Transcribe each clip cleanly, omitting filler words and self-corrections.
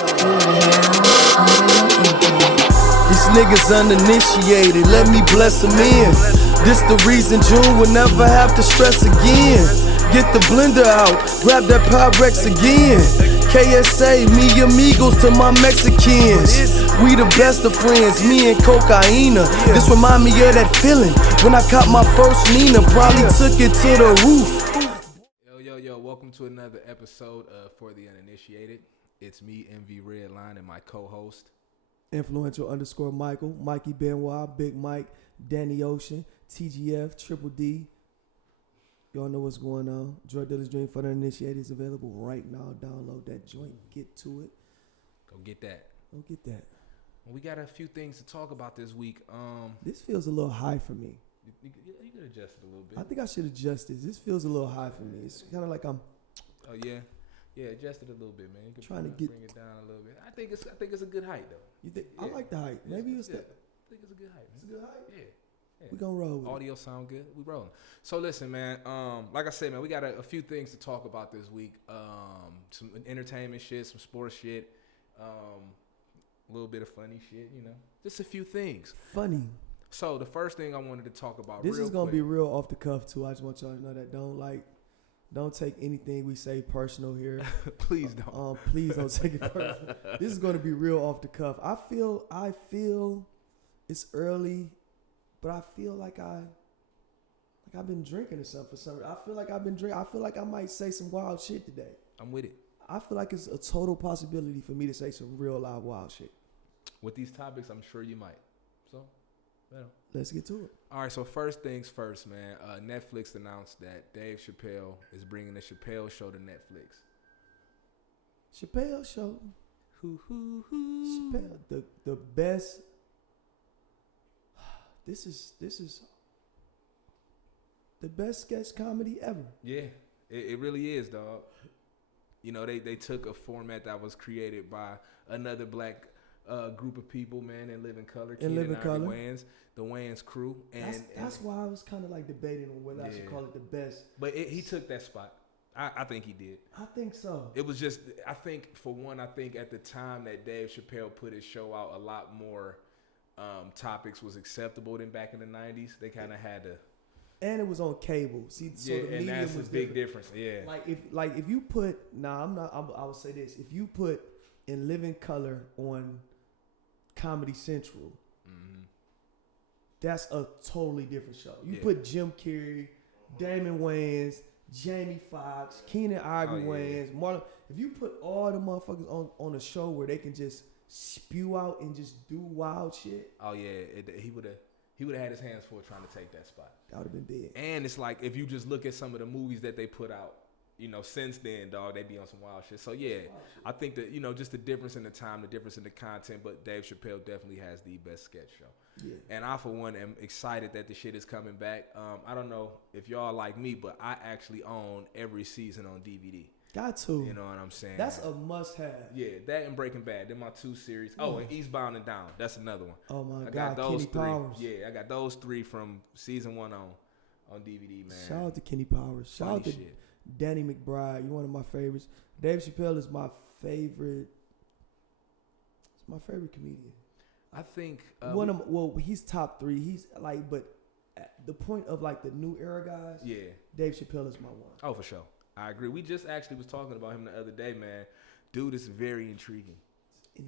These niggas uninitiated, let me bless them in. This the reason June will never have to stress again. Get the blender out, grab that Pyrex again. KSA, mi amigos to my Mexicans. We the best of friends, me and Cocaina. This remind me of that feeling when I caught my first Nina. Probably took it to the roof. Yo, welcome to another episode of For the Uninitiated. It's me, MV Redline, and my co-host. Influential _ Michael, Mikey Benoit, Big Mike, Danny Ocean, TGF, Triple D. Y'all know what's going on. Drug Dealer's Dream for the Uninitiated is available right now. Download that joint, get to it. Go get that. Go get that. Well, we got a few things to talk about this week. This feels a little high for me. You could adjust it a little bit. I think I should adjust this. This feels a little high for me. It's kind of like I'm. Oh yeah. Yeah, adjust it a little bit, man. You can trying to bring it down a little bit. I think it's a good height though. You think? Yeah. I like the height. Maybe it's I that. think it's a good height. Man. It's a good height. Yeah. We gonna roll with it. Audio sound good. We rolling. So listen, man. Like I said, man, we got a few things to talk about this week. Some entertainment shit, some sports shit, a little bit of funny shit. You know, just a few things. Funny. So the first thing I wanted to talk about. This is gonna be real off the cuff too. I just want y'all to know that don't take anything we say personal here. Please don't. Please don't take it personal. This is gonna be real off the cuff. I feel it's early, but I feel like I've been drinking or something for some reason. I feel like I've been drinking. I feel like I might say some wild shit today. I'm with it. I feel like it's a total possibility for me to say some real live wild shit. With these topics, I'm sure you might. So, let's get to it. All right, so first things first, man. Netflix announced that Dave Chappelle is bringing the Chappelle Show to Netflix. Chappelle Show. Chappelle, the best. This is the best sketch comedy ever. Yeah, it really is, dog. You know, they took a format that was created by another black group of people, man, in Living Color, Wayans, the Wayans crew, and that's why I was kind of like debating on whether I should call it the best. But he took that spot. I think he did. I think so. It was just, I think for one, at the time that Dave Chappelle put his show out, a lot more topics was acceptable than back in the 90s. They kind of had to. And it was on cable. See, so the medium that's was a big difference. Yeah. Like if you put, I would say this. If you put In Living Color on Comedy Central, that's a totally different show. You put Jim Carrey, Damon Wayans, Jamie Foxx, Keenan Ivory Wayans, Marlon. If you put all the motherfuckers on a show where they can just spew out and just do wild shit. Oh yeah, he would have had his hands full trying to take that spot. That would have been big. And it's like if you just look at some of the movies that they put out, you know, since then, dog, they be on some wild shit. So yeah, I think that, you know, just the difference in the time, the difference in the content, but Dave Chappelle definitely has the best sketch show. Yeah. And I, for one, am excited that the shit is coming back. I don't know if y'all like me, but I actually own every season on DVD. Got to. You know what I'm saying? That's a must-have. Yeah, that and Breaking Bad. They're my two series. Oh, and Eastbound and Down. That's another one. Oh, my I God. got those Kenny three. Powers. Yeah, I got those three from season 1 on DVD, man. Shout out to Kenny Powers. Shout out to Danny McBride. You're one of my favorites. Dave Chappelle is my favorite. It's my favorite comedian. I think he's top 3. He's like, but at the point of like the new era guys, Dave Chappelle is my one. Oh, for sure. I agree. We just actually was talking about him the other day, man. Dude is very intriguing.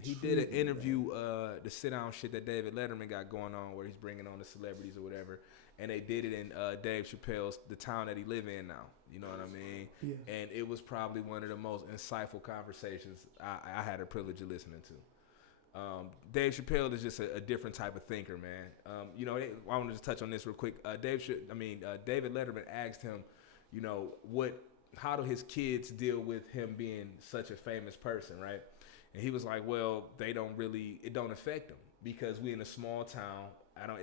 He did an interview, the sit-down shit that David Letterman got going on, where he's bringing on the celebrities or whatever, and they did it in Dave Chappelle's, the town that he live in now. You know what I mean? Yeah. And it was probably one of the most insightful conversations I had the privilege of listening to. Dave Chappelle is just a different type of thinker, man. You know, I want to just touch on this real quick. David Letterman asked him, you know, how do his kids deal with him being such a famous person, right? And he was like, well, it don't affect them because we in a small town.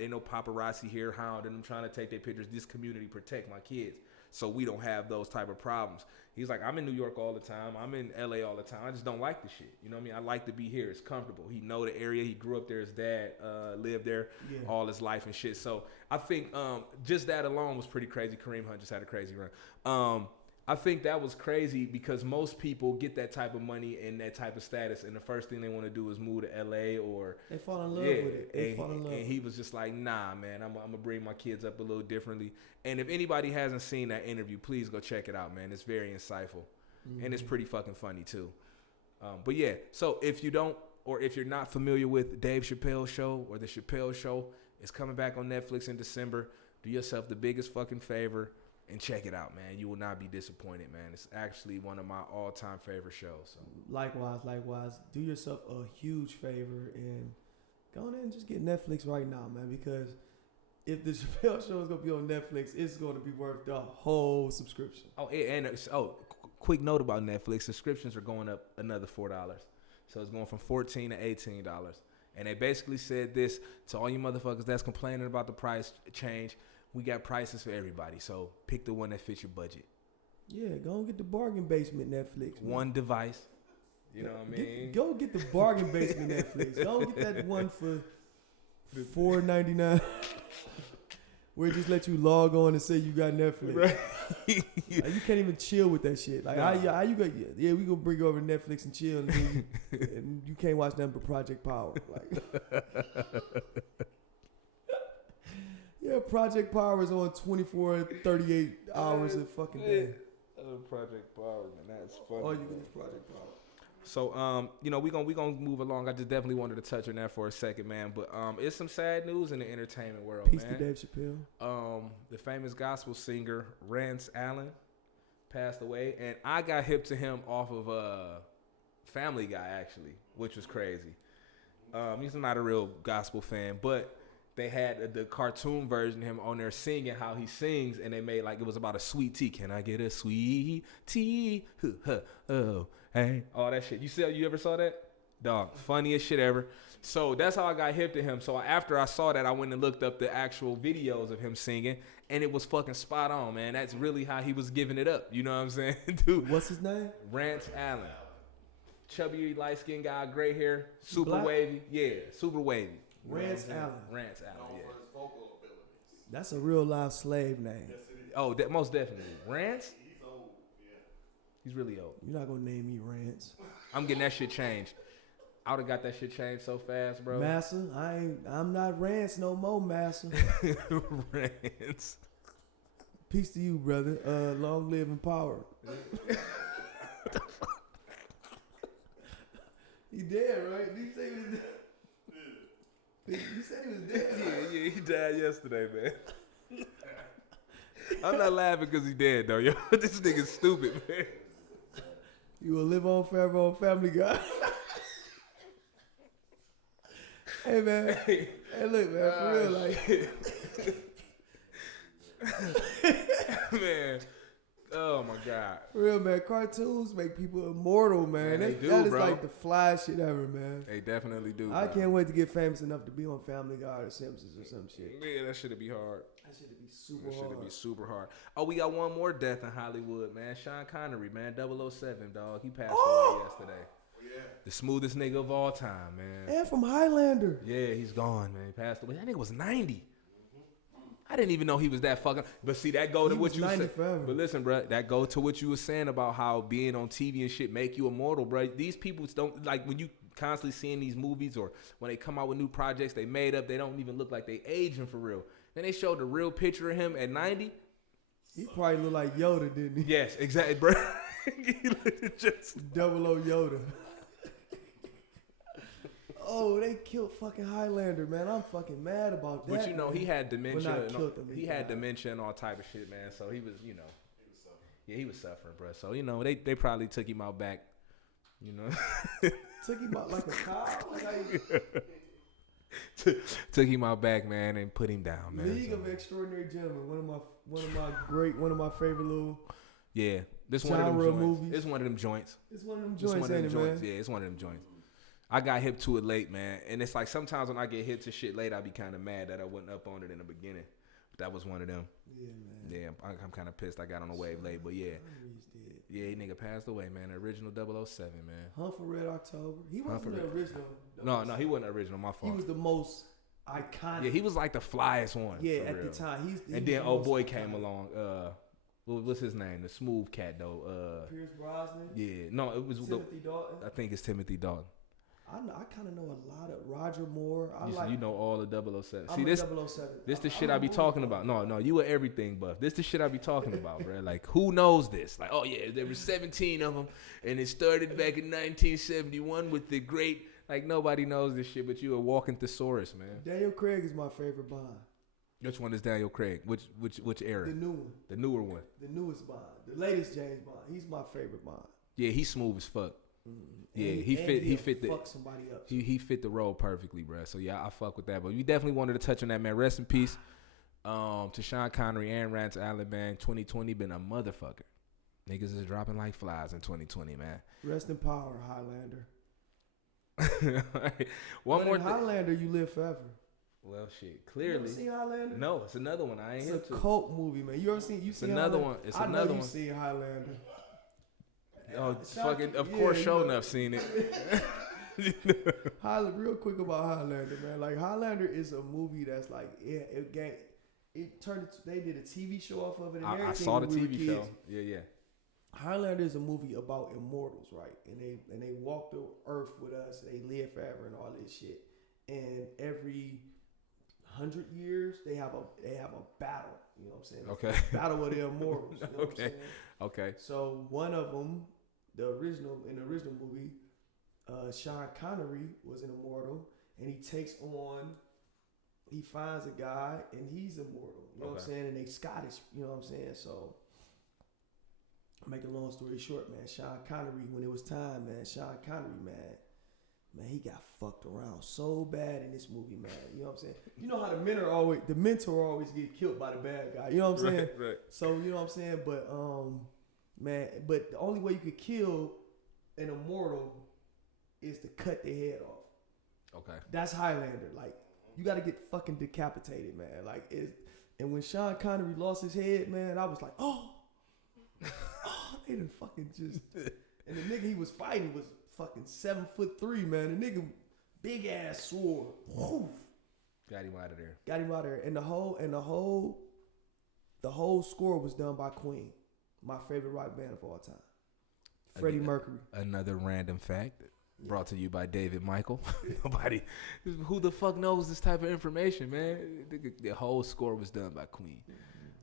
Ain't no paparazzi here hounding them, trying to take their pictures. This community protect my kids, so we don't have those type of problems. He's like, I'm in New York all the time. I'm in LA all the time. I just don't like the shit. You know what I mean? I like to be here. It's comfortable. He know the area. He grew up there. His dad lived there all his life and shit. So I think just that alone was pretty crazy. Kareem Hunt just had a crazy run. I think that was crazy because most people get that type of money and that type of status, and the first thing they want to do is move to LA or they fall in love with it. They fall in love. And he was just like, nah, man, I'm gonna bring my kids up a little differently. And if anybody hasn't seen that interview, please go check it out, man. It's very insightful, and it's pretty fucking funny too. But yeah, so if you don't, or if you're not familiar with Dave Chappelle's show or the Chappelle Show, it's coming back on Netflix in December. Do yourself the biggest fucking favor and check it out, man. You will not be disappointed, man. It's actually one of my all-time favorite shows. So. Likewise. Do yourself a huge favor and go on in and just get Netflix right now, man, because if the Chappelle Show is going to be on Netflix, it's going to be worth the whole subscription. Quick note about Netflix. Subscriptions are going up another $4. So it's going from $14 to $18. And they basically said this to all you motherfuckers that's complaining about the price change. We got prices for everybody, so pick the one that fits your budget. Yeah, go and get the bargain basement Netflix. Man. One device. You know what I mean? Go get the bargain basement Netflix. Go get that one for $4.99. Where it just let you log on and say you got Netflix. Right. Like, you can't even chill with that shit. Like, how you got? Yeah, we gonna bring you over Netflix and chill, and you can't watch nothing but Project Power. Like, yeah, Project Power is on 24, 38 hours a fucking day. Project Power, man, that's funny. All you get is Project Power. So, we gonna move along. I just definitely wanted to touch on that for a second, man. But it's some sad news in the entertainment world, Peace man. to Dave Chappelle. The famous gospel singer Rance Allen passed away, and I got hip to him off of Family Guy, actually, which was crazy. He's not a real gospel fan, but they had the cartoon version of him on there singing how he sings, and they made like it was about a sweet tea. Can I get a sweet tea? Oh, hey, all that shit. You ever saw that? Dog, funniest shit ever. So that's how I got hip to him. So after I saw that, I went and looked up the actual videos of him singing, and it was fucking spot on, man. That's really how he was giving it up. You know what I'm saying, dude? What's his name? Rance Allen. Chubby, light-skinned guy, gray hair, super Black? wavy. Yeah, super wavy. Rance Allen. Rance Allen, yeah. For his vocal abilities. That's a real live slave name. Yes, it is. Oh, most definitely. Rance? He's old. Yeah. He's really old. You're not gonna name me Rance. I'm getting that shit changed. I would have got that shit changed so fast, bro. Massa, I'm not Rance no more, Massa. Rance. Peace to you, brother. Long live in power. He dead, right? Did you say he was dead? You said he was dead. Yeah, he died yesterday, man. I'm not laughing because he dead, though, yo. This nigga's stupid, man. You will live on forever on Family Guy. Hey, man. Hey, look, man, for real, like. Man. Oh, my God. For real, man. Cartoons make people immortal, man. They do, that is bro. like the fly shit ever, man. They definitely do, I bro. can't wait to get famous enough to be on Family Guy or Simpsons or some shit. Yeah, that shit'd be hard. That shit'd be super hard. Oh, we got one more death in Hollywood, man. Sean Connery, man. 007, dog. He passed away yesterday. Yeah. The smoothest nigga of all time, man. And from Highlander. Yeah, he's gone, man. He passed away. That nigga was 90. I didn't even know he was that fucking. But see, that go to what you said. But listen, bro, that go to what you were saying about how being on TV and shit make you immortal, bro. These people don't like when you constantly seeing these movies or when they come out with new projects they made up. They don't even look like they aging for real. Then they showed the real picture of him at 90. He probably looked like Yoda, didn't he? Yes, exactly, bro. He looked just 00 Yoda. Oh, they killed fucking Highlander, man. I'm fucking mad about that. But you know, man. he had dementia. Well, not killed him, He had dementia and all type of shit, man. So he was, you know, he was suffering, bro. So you know, they probably took him out back. You know, took him out like a cow. Like how you... took him out back, man, and put him down, man. League of Extraordinary Gentlemen, one of my favorite little. Yeah, this one of them joints. Movies. It's one of them joints. It's one of them joints, ain't it, man? Yeah, it's one of them joints. I got hip to it late, man. And it's like sometimes when I get hip to shit late, I be kind of mad that I wasn't up on it in the beginning. But that was one of them. Yeah, man. Yeah, I'm kind of pissed I got on the wave late. But yeah. Yeah, he nigga passed away, man. The original 007, man. Hunt for Red October. He wasn't the original. No, he wasn't original. My fault. He was the most iconic. Yeah, he was like the flyest one. Yeah, at the time. And then old boy came along. What's his name? The smooth cat though. Pierce Brosnan. Yeah, no, it was Timothy Dalton. I think it's Timothy Dalton. I kind of know a lot of Roger Moore. You know all the 007. I'm See a this 007. this the shit I be talking about. No, you were everything buff. This the shit I be talking about, bro. Like who knows this? Like, oh yeah, there were 17 of them, and it started back in 1971 with the great. Like nobody knows this shit, but you a walking thesaurus, man. Daniel Craig is my favorite Bond. Which one is Daniel Craig? Which era? The new one. The newer one. The newest Bond. The latest James Bond. He's my favorite Bond. Yeah, he's smooth as fuck. Yeah, And he fit the fuck somebody up. he fit the role perfectly, bro. So yeah, I fuck with that. But we definitely wanted to touch on that, man. Rest in peace to Sean Connery and Rance Allen, man. 2020 been a motherfucker. Niggas is dropping like flies in 2020, man. Rest in power, Highlander. One more thing. Highlander, you live forever. Well, shit. You Clearly, ever seen Highlander? no. It's another one. I ain't It's hip a to. cult movie, man. You ever seen? You seen another Highlander? one. It's I another know one. you seen Highlander. Oh, Sean- fucking. Of yeah, course, you sure know. enough, seen it. Real quick about Highlander, man. Like Highlander is a movie that's like it turned. They did a TV show off of it. And I everything saw the when we were TV show. kids. Yeah. Highlander is a movie about immortals, right? And they walk the earth with us. They live forever and all this shit. And every 100 years, they have a battle. You know what I'm saying? Okay. Battle of the immortals. You know what I'm saying? Okay. So one of them, in the original movie, Sean Connery was an immortal, and he finds a guy, and he's immortal. You know what I'm saying? And they Scottish. You know what I'm saying? So, make a long story short, man. Sean Connery, when it was time, man. Sean Connery, man, he got fucked around so bad in this movie, man. You know what I'm saying? You know how the mentor always get killed by the bad guy. You know what I'm saying? Right. So you know what I'm saying? But man, but the only way you could kill an immortal is to cut their head off. Okay. That's Highlander. Like you got to get fucking decapitated, man. Like and when Sean Connery lost his head, man, I was like, oh, they done fucking just. And the nigga he was fighting was fucking 7'3", man. The nigga big ass sword. Woof. Got him out of there. Got him out of there. And the whole score was done by Queen, my favorite rock band of all time. Freddie Mercury. Another random fact brought to you by David Michael. Nobody, who the fuck knows this type of information, man? The whole score was done by Queen.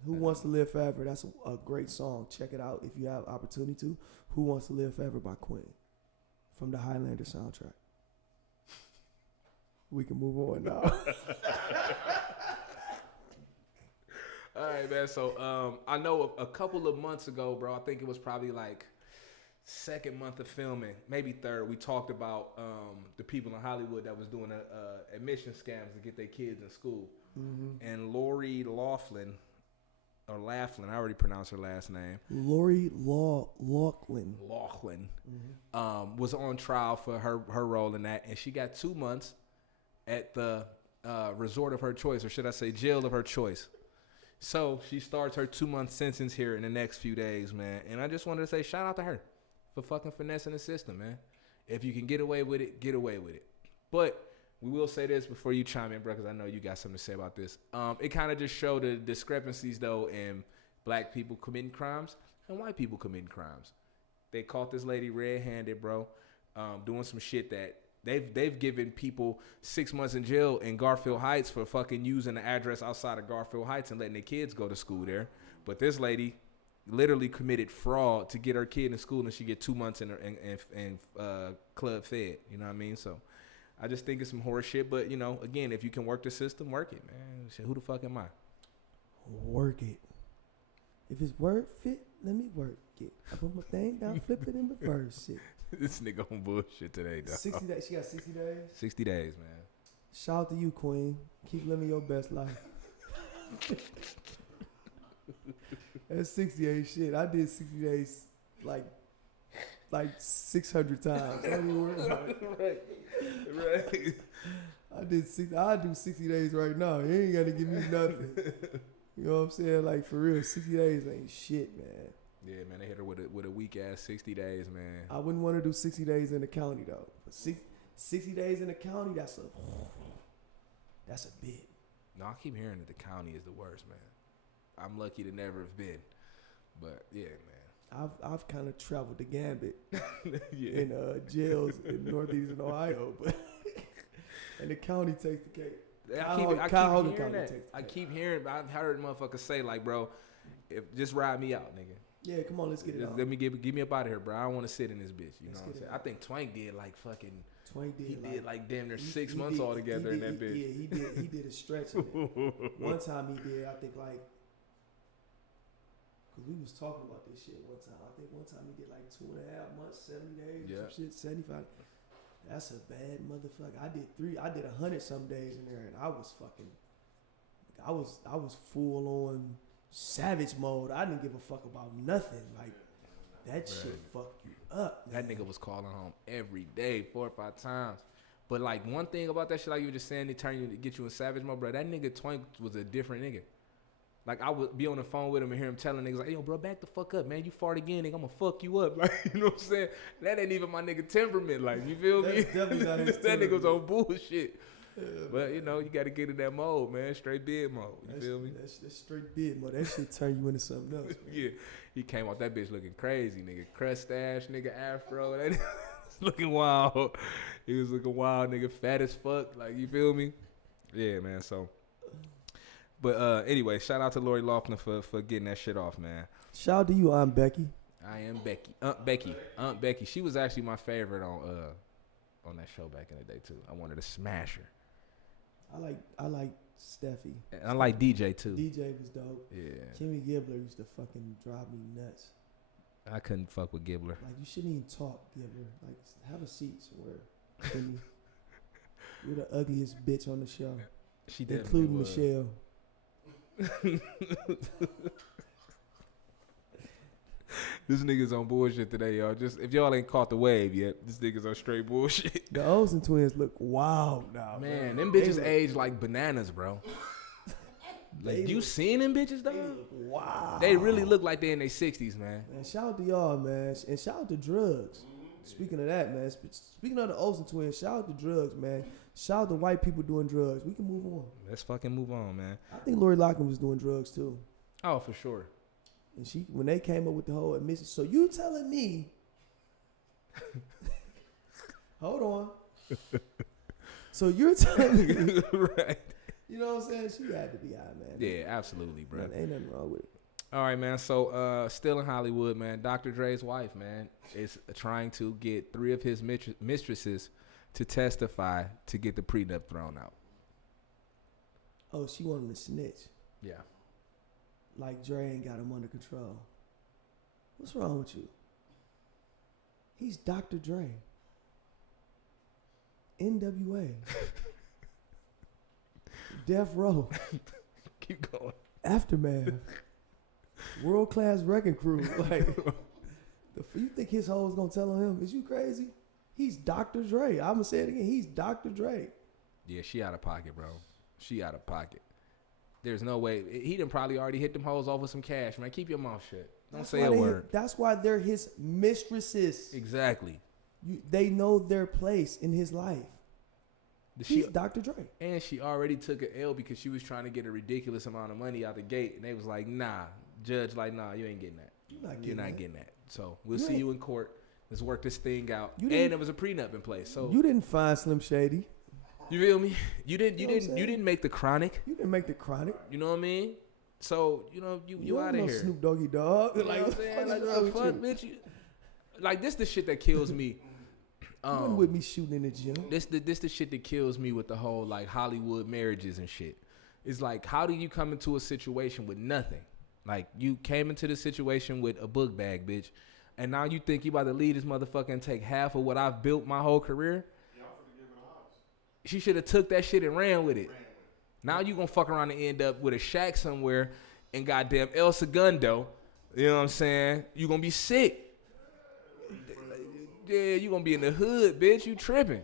Who Wants to Live Forever? That's a great song. Check it out if you have opportunity to. Who Wants to Live Forever by Queen from the Highlander soundtrack. We can move on now. All right, man. So I know a couple of months ago, bro, I think it was probably like second month of filming, maybe third, we talked about the people in Hollywood that was doing admission scams to get their kids in school. Mm-hmm. And Lori Laughlin, I already pronounced her last name. Lori Laughlin. Mm-hmm. Was on trial for her role in that, and she got 2 months at the resort of her choice, or should I say jail of her choice. So she starts her 2-month sentence here in the next few days, man. And I just wanted to say shout out to her for fucking finessing the system, man. If you can get away with it, get away with it. But we will say this before you chime in, bro, because I know you got something to say about this. It kind of just showed the discrepancies, though, in black people committing crimes and white people committing crimes. They caught this lady red-handed, bro, doing some shit that they've given people 6 months in jail in Garfield Heights for fucking using the address outside of Garfield Heights and letting their kids go to school there. But this lady literally committed fraud to get her kid in school, and she get 2 months in club fed. You know what I mean? So I just think it's some horror shit. But, you know, again, if you can work the system, work it, man. Shit, who the fuck am I? Work it. If it's worth it, let me work it. I put my thing down, flip it, and reverse it. This nigga on bullshit today, dog. 60 days. She got 60 days? 60 days, man. Shout out to you, Queen. Keep living your best life. That's 68 shit. I did 60 days like 600 times. Don't even worry about it. Right. I do 60 days right now. You ain't gotta give me nothing. You know what I'm saying? Like for real, 60 days ain't shit, man. Yeah, man, they hit her with a weak ass 60 days, man. I wouldn't want to do 60 days in the county though. But 60 days in the county, that's a bit. No, I keep hearing that the county is the worst, man. I'm lucky to never have been. But yeah, man. I've kind of traveled the gambit Yeah. in jails in northeastern Ohio, but and the county takes the cake. I keep hearing. I've heard motherfuckers say like, bro, just ride me out, nigga. Yeah, come on, let's get it on. Let me get me up out of here, bro. I don't want to sit in this bitch. You know what I'm saying? I think Twank did like fucking. He did like damn near 6 months altogether in that bitch. Yeah, he did a stretch in it. One time he did, I think like, cause we was talking about this shit one time. I think one time he did like 2.5 months, 70 days, some shit, 75. That's a bad motherfucker. I did 100 some days in there, and I was full on savage mode. I didn't give a fuck about nothing. Like that shit fucked you up. Man. That nigga was calling home every day, 4 or 5 times. But like one thing about that shit, like you were just saying, it turn you to get you in savage mode, bro. That nigga Twank was a different nigga. Like I would be on the phone with him and hear him telling niggas like, "Yo, bro, back the fuck up, man. You fart again, nigga. I'ma fuck you up." Like, you know what I'm saying? That ain't even my nigga temperament. Like, you feel me? Definitely not his that nigga was temperament. on bullshit. Yeah, but you know, you got to get in that mode, man. Straight bid mode. You feel me? That's straight bid mode. That shit turn you into something else. Man. Yeah, he came off that bitch looking crazy, nigga. Crust stash, nigga, afro. That looking wild. He was looking wild, nigga. Fat as fuck. Like, you feel me? Yeah, man. So. But anyway, shout out to Lori Loughlin for getting that shit off, man. Shout out to you, Aunt Becky. I am Becky. Aunt Becky. She was actually my favorite on that show back in the day too. I wanted to smash her. I like Steffi. And I like DJ too. DJ was dope. Yeah. Kimmy Gibbler used to fucking drive me nuts. I couldn't fuck with Gibbler. Like, you shouldn't even talk, Gibbler. Like, have a seat somewhere. Kimmy. You're the ugliest bitch on the show. She did, including Michelle. This nigga's on bullshit today, y'all. Just if y'all ain't caught the wave yet, this nigga's on straight bullshit. The Olsen twins look wild now, man. Them bitches age like bananas, bro. Like, you seen them bitches, dog? Wow. They really look like they in their 60s, man. Man, shout out to y'all, man, and shout out to Drugs. Speaking of that, man. Speaking of the Olsen twins, shout out to Drugs, man. Shout out to white people doing drugs. We can move on. Let's fucking move on, man. I think Lori Loughlin was doing drugs too. Oh, for sure. And when they came up with the whole admission, so you telling me? Hold on. So you're telling me, right? You know what I'm saying? She had to be high, man. Yeah, absolutely, bro. Man, ain't nothing wrong with it. All right, man. So, still in Hollywood, man. Dr. Dre's wife, man, is trying to get 3 of his mistresses to testify to get the prenup thrown out. Oh, she wanted to snitch. Yeah. Like Dre ain't got him under control. What's wrong with you? He's Dr. Dre. NWA. Death Row. Keep going. Aftermath. World Class Wrecking Crew. Like, you think his hoes gonna tell on him? Is you crazy? He's Dr. Dre. I'm gonna say it again. He's Dr. Dre. Yeah, she out of pocket, bro. She out of pocket. There's no way. He done probably already hit them hoes off with some cash, man. Keep your mouth shut. Don't say a word. That's why they're his mistresses. Exactly. They know their place in his life. He's Dr. Dre. And she already took an L because she was trying to get a ridiculous amount of money out the gate. And they was like, nah. Judge like, nah, you ain't getting that. You're not getting that. So we'll see you in court. Let's work this thing out. And there was a prenup in place. So you didn't find Slim Shady. You feel me? You didn't make the Chronic. You didn't make the Chronic. You know what I mean? So, you out of here. Snoop Doggy Dogg. You know what I'm saying? Like, what the fuck, bitch? Like, this the shit that kills me. You wasn't with me shooting in the gym. This the shit that kills me with the whole, like, Hollywood marriages and shit. It's like, how do you come into a situation with nothing? Like, you came into the situation with a book bag, bitch. And now you think you about to leave this motherfucker and take half of what I've built my whole career? She should have took that shit and ran with it. Now you gonna fuck around and end up with a shack somewhere in goddamn El Segundo. You know what I'm saying? You gonna be sick. Yeah, you gonna be in the hood, bitch. You tripping.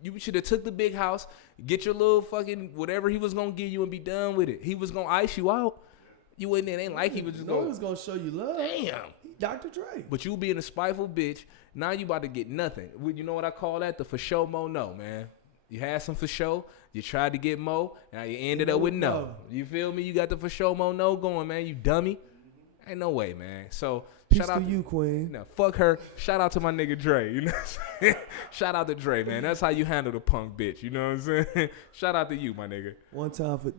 You should have took the big house, get your little fucking whatever he was gonna give you and be done with it. He was gonna ice you out. You wasn't it ain't like he was just going. He was gonna show you love. Damn. Dr. Dre. But you being a spiteful bitch, now you about to get nothing. You know what I call that? The for show mo no, man. You had some for show. You tried to get mo. Now you ended up with no. You feel me? You got the for show mo no going, man. You dummy. Ain't no way, man. So Peace shout out to you, Queen. You know, fuck her. Shout out to my nigga Dre. You know what I'm saying? Shout out to Dre, man. That's how you handle the punk bitch. You know what I'm saying? Shout out to you, my nigga. One time for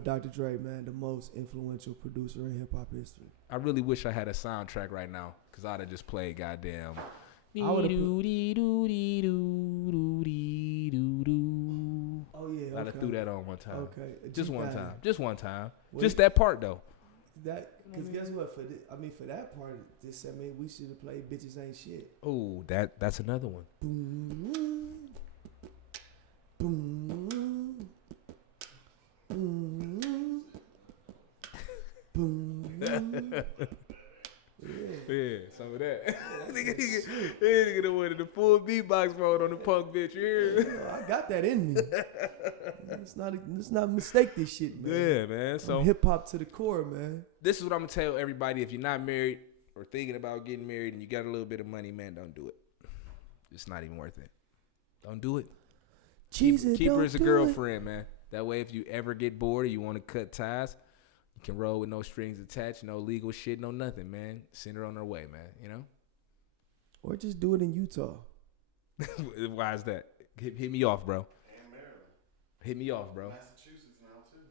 Dr. Dre, man, the most influential producer in hip hop history. I really wish I had a soundtrack right now, cause I'd have just played goddamn. Oh yeah. Okay. I'd have threw that on one time. Okay. Just one G-Thang. time. Just one time. What? Just that part though. Because guess what? For that part, we should have played Bitches Ain't Shit. Oh, that's another one. Boom, boom, boom, boom. Yeah, some of that. Nigga done went in the full beatbox mode on the punk bitch. You hear? I got that in me. Let's not mistake this shit, man. Yeah, man. So hip hop to the core, man. This is what I'm gonna tell everybody: if you're not married or thinking about getting married and you got a little bit of money, man, don't do it. It's not even worth it. Don't do it. Keep her as a girlfriend, man. That way, if you ever get bored or you want to cut ties, you can roll with no strings attached, no legal shit, no nothing, man. Send her on her way, man. You know. Or just do it in Utah. Why is that? Hit me off, bro. And Maryland. Hit me off, bro. Massachusetts now too.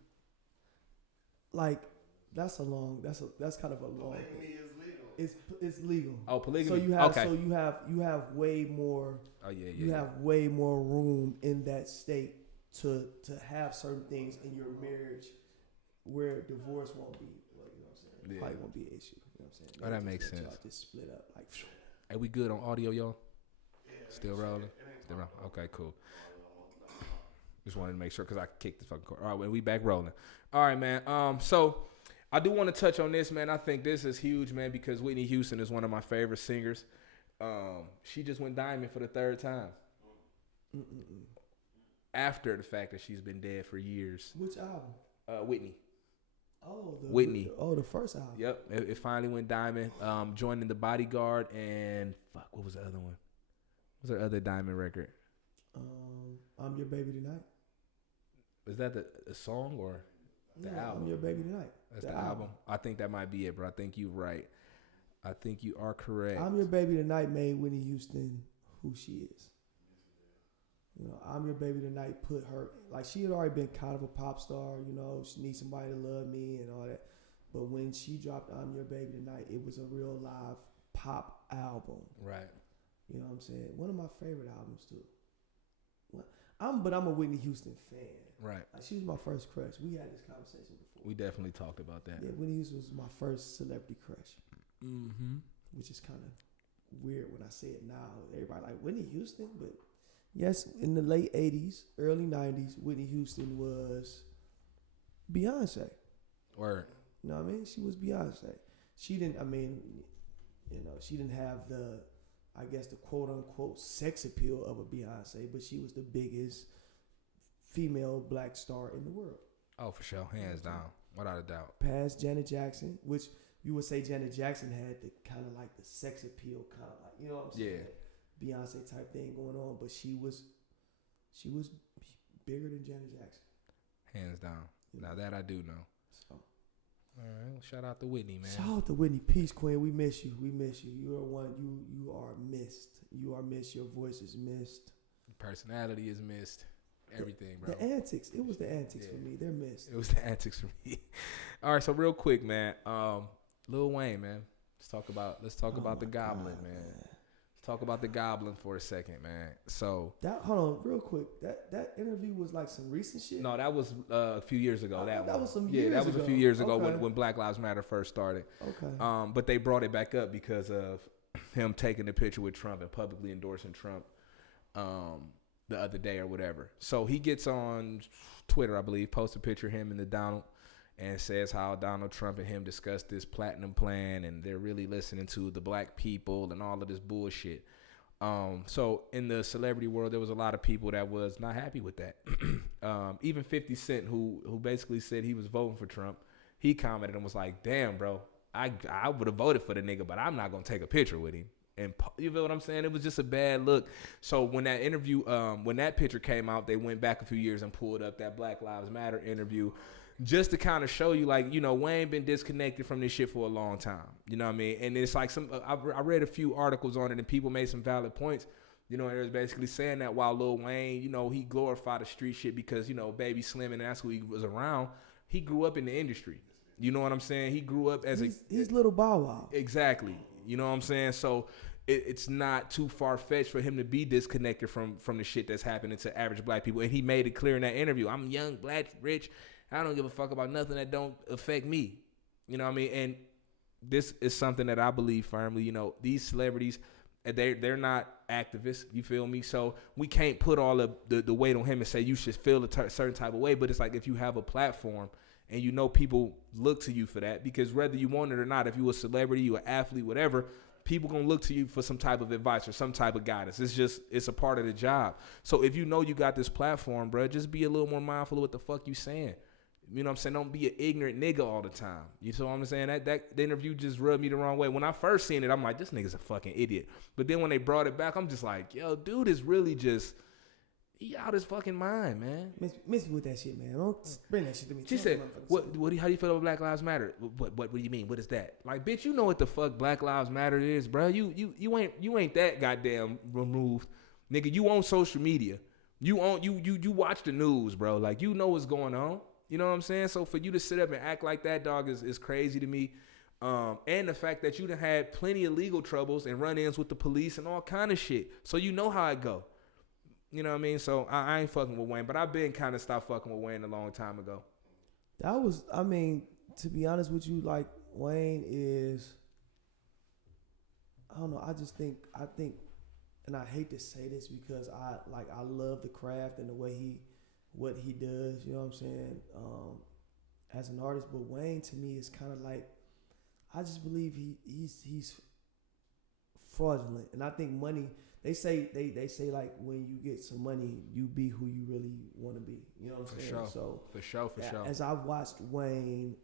Like that's kind of a long. Polygamy is legal. It's legal. Oh, polygamy. So you have way more. Oh yeah. You have way more room in that state to have certain things in your marriage where divorce won't be. Like, you know what I'm saying? Yeah. Probably won't be an issue. You know what I'm saying? Oh, that makes sense. Y'all just split up like. Hey, we good on audio, y'all? Yeah, Still rolling? Still rolling? Okay, cool. Just wanted to make sure because I kicked the fucking cord. All right, well, we back rolling. All right, man. So I do want to touch on this, man. I think this is huge, man, because Whitney Houston is one of my favorite singers. She just went diamond for the third time. After the fact that she's been dead for years. Which album? Whitney. Oh, Whitney. The first album. Yep, it finally went diamond. Joining the Bodyguard and what was the other one? What was her other diamond record? I'm Your Baby Tonight. Is that the song or the album? I'm Your Baby Tonight. That's the album. I think that might be it, bro. I think you're right. I think you are correct. I'm Your Baby Tonight made Whitney Houston who she is. You know, I'm Your Baby Tonight put her, like, she had already been kind of a pop star, you know, she needs somebody to love me and all that. But when she dropped I'm Your Baby Tonight, it was a real live pop album. Right. You know what I'm saying? One of my favorite albums, too. But I'm a Whitney Houston fan. Right. Like, she was my first crush. We had this conversation before. We definitely talked about that. Yeah, Whitney Houston was my first celebrity crush. Mm-hmm. Which is kind of weird when I say it now. Everybody like, Whitney Houston? But yes, in the late 80s, early 90s, Whitney Houston was Beyonce. Word. You know what I mean? She was Beyonce. She didn't have the, I guess, the quote-unquote sex appeal of a Beyonce, but she was the biggest female black star in the world. Oh, for sure. Hands down. Without a doubt. Past Janet Jackson, which you would say Janet Jackson had the kind of like the sex appeal, kind of like, you know what I'm saying? Yeah. Beyonce type thing going on, but she was bigger than Janet Jackson. Hands down. Yeah. Now that I do know. So. All right. Well, shout out to Whitney, man. Shout out to Whitney. Peace, Queen. We miss you. We miss you. You are one. You are missed. You are missed. Your voice is missed. Personality is missed. Everything, bro. The antics. It was the antics for me. They're missed. It was the antics for me. All right. So real quick, man. Lil Wayne, man. Let's talk about the Goblin, man. Let's talk about the Goblin for a second, man. So hold on, real quick. That interview was like some recent shit. No, that was a few years ago. That was some years ago. that was a few years ago when Black Lives Matter first started. Okay. But they brought it back up because of him taking the picture with Trump and publicly endorsing Trump the other day or whatever. So he gets on Twitter, I believe, posts a picture of him and the Donald, and says how Donald Trump and him discussed this platinum plan and they're really listening to the black people and all of this bullshit. So in the celebrity world, there was a lot of people that was not happy with that. Even 50 Cent, who basically said he was voting for Trump, he commented and was like, damn, bro, I would have voted for the nigga, but I'm not going to take a picture with him. And you feel what I'm saying? It was just a bad look. So when that interview, when that picture came out, they went back a few years and pulled up that Black Lives Matter interview. just to kind of show you, like, you know, Wayne been disconnected from this shit for a long time. You know what I mean? And it's like I read a few articles on it, and people made some valid points. You know, and it was basically saying that while Lil Wayne, you know, he glorified the street shit because, you know, Baby Slim and that's who he was around. He grew up in the industry. You know what I'm saying? He grew up as he's little Bow Wow. Exactly. You know what I'm saying? So it's not too far-fetched for him to be disconnected from the shit that's happening to average black people. And he made it clear in that interview. I'm young, black, rich. I don't give a fuck about nothing that don't affect me. You know what I mean? And this is something that I believe firmly. You know, these celebrities, they're not activists. You feel me? So we can't put all of the weight on him and say you should feel a certain type of way. But it's like if you have a platform and you know people look to you for that, because whether you want it or not, if you a celebrity, you an athlete, whatever, people gonna look to you for some type of advice or some type of guidance. It's a part of the job. So if you know you got this platform, bro, just be a little more mindful of what the fuck you saying. You know what I'm saying? Don't be an ignorant nigga all the time. You know what I'm saying? That the interview just rubbed me the wrong way. When I first seen it, I'm like, this nigga's a fucking idiot. But then when they brought it back, I'm just like, yo, dude is really just, he out his fucking mind, man. Miss me with that shit, man. Don't bring that shit to me. She said, how do you feel about Black Lives Matter? What do you mean? What is that? Like, bitch, you know what the fuck Black Lives Matter is, bro. You ain't that goddamn removed. Nigga, you own social media. You watch the news, bro. Like, you know what's going on. You know what I'm saying? So for you to sit up and act like that, dog, is crazy to me. And the fact that you done had plenty of legal troubles and run-ins with the police and all kind of shit. So you know how it go. You know what I mean? So I ain't fucking with Wayne, but I've been kind of stopped fucking with Wayne a long time ago. To be honest with you, like, Wayne is, I don't know, I think, and I hate to say this because I love the craft and the way what he does, you know what I'm saying, as an artist. But Wayne, to me, is kind of like, I just believe he's fraudulent. And I think money, they say like, when you get some money, you be who you really want to be. You know what I'm saying? Sure. So For sure. As I've watched Wayne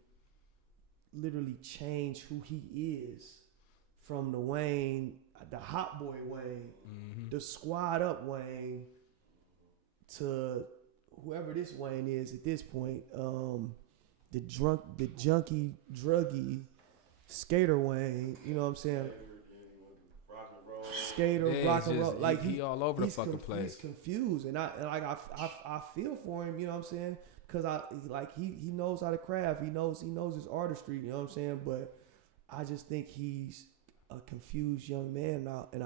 literally change who he is, from the Wayne, the hot boy Wayne, the squad up Wayne, to whoever this Wayne is at this point, the junkie, druggy, skater Wayne, you know what I'm saying? Skater, rock and roll. Like, he all over the fucking place. He's confused, and I feel for him, you know what I'm saying? Because he knows how to craft. He knows his artistry, you know what I'm saying? But I just think he's a confused young man now, and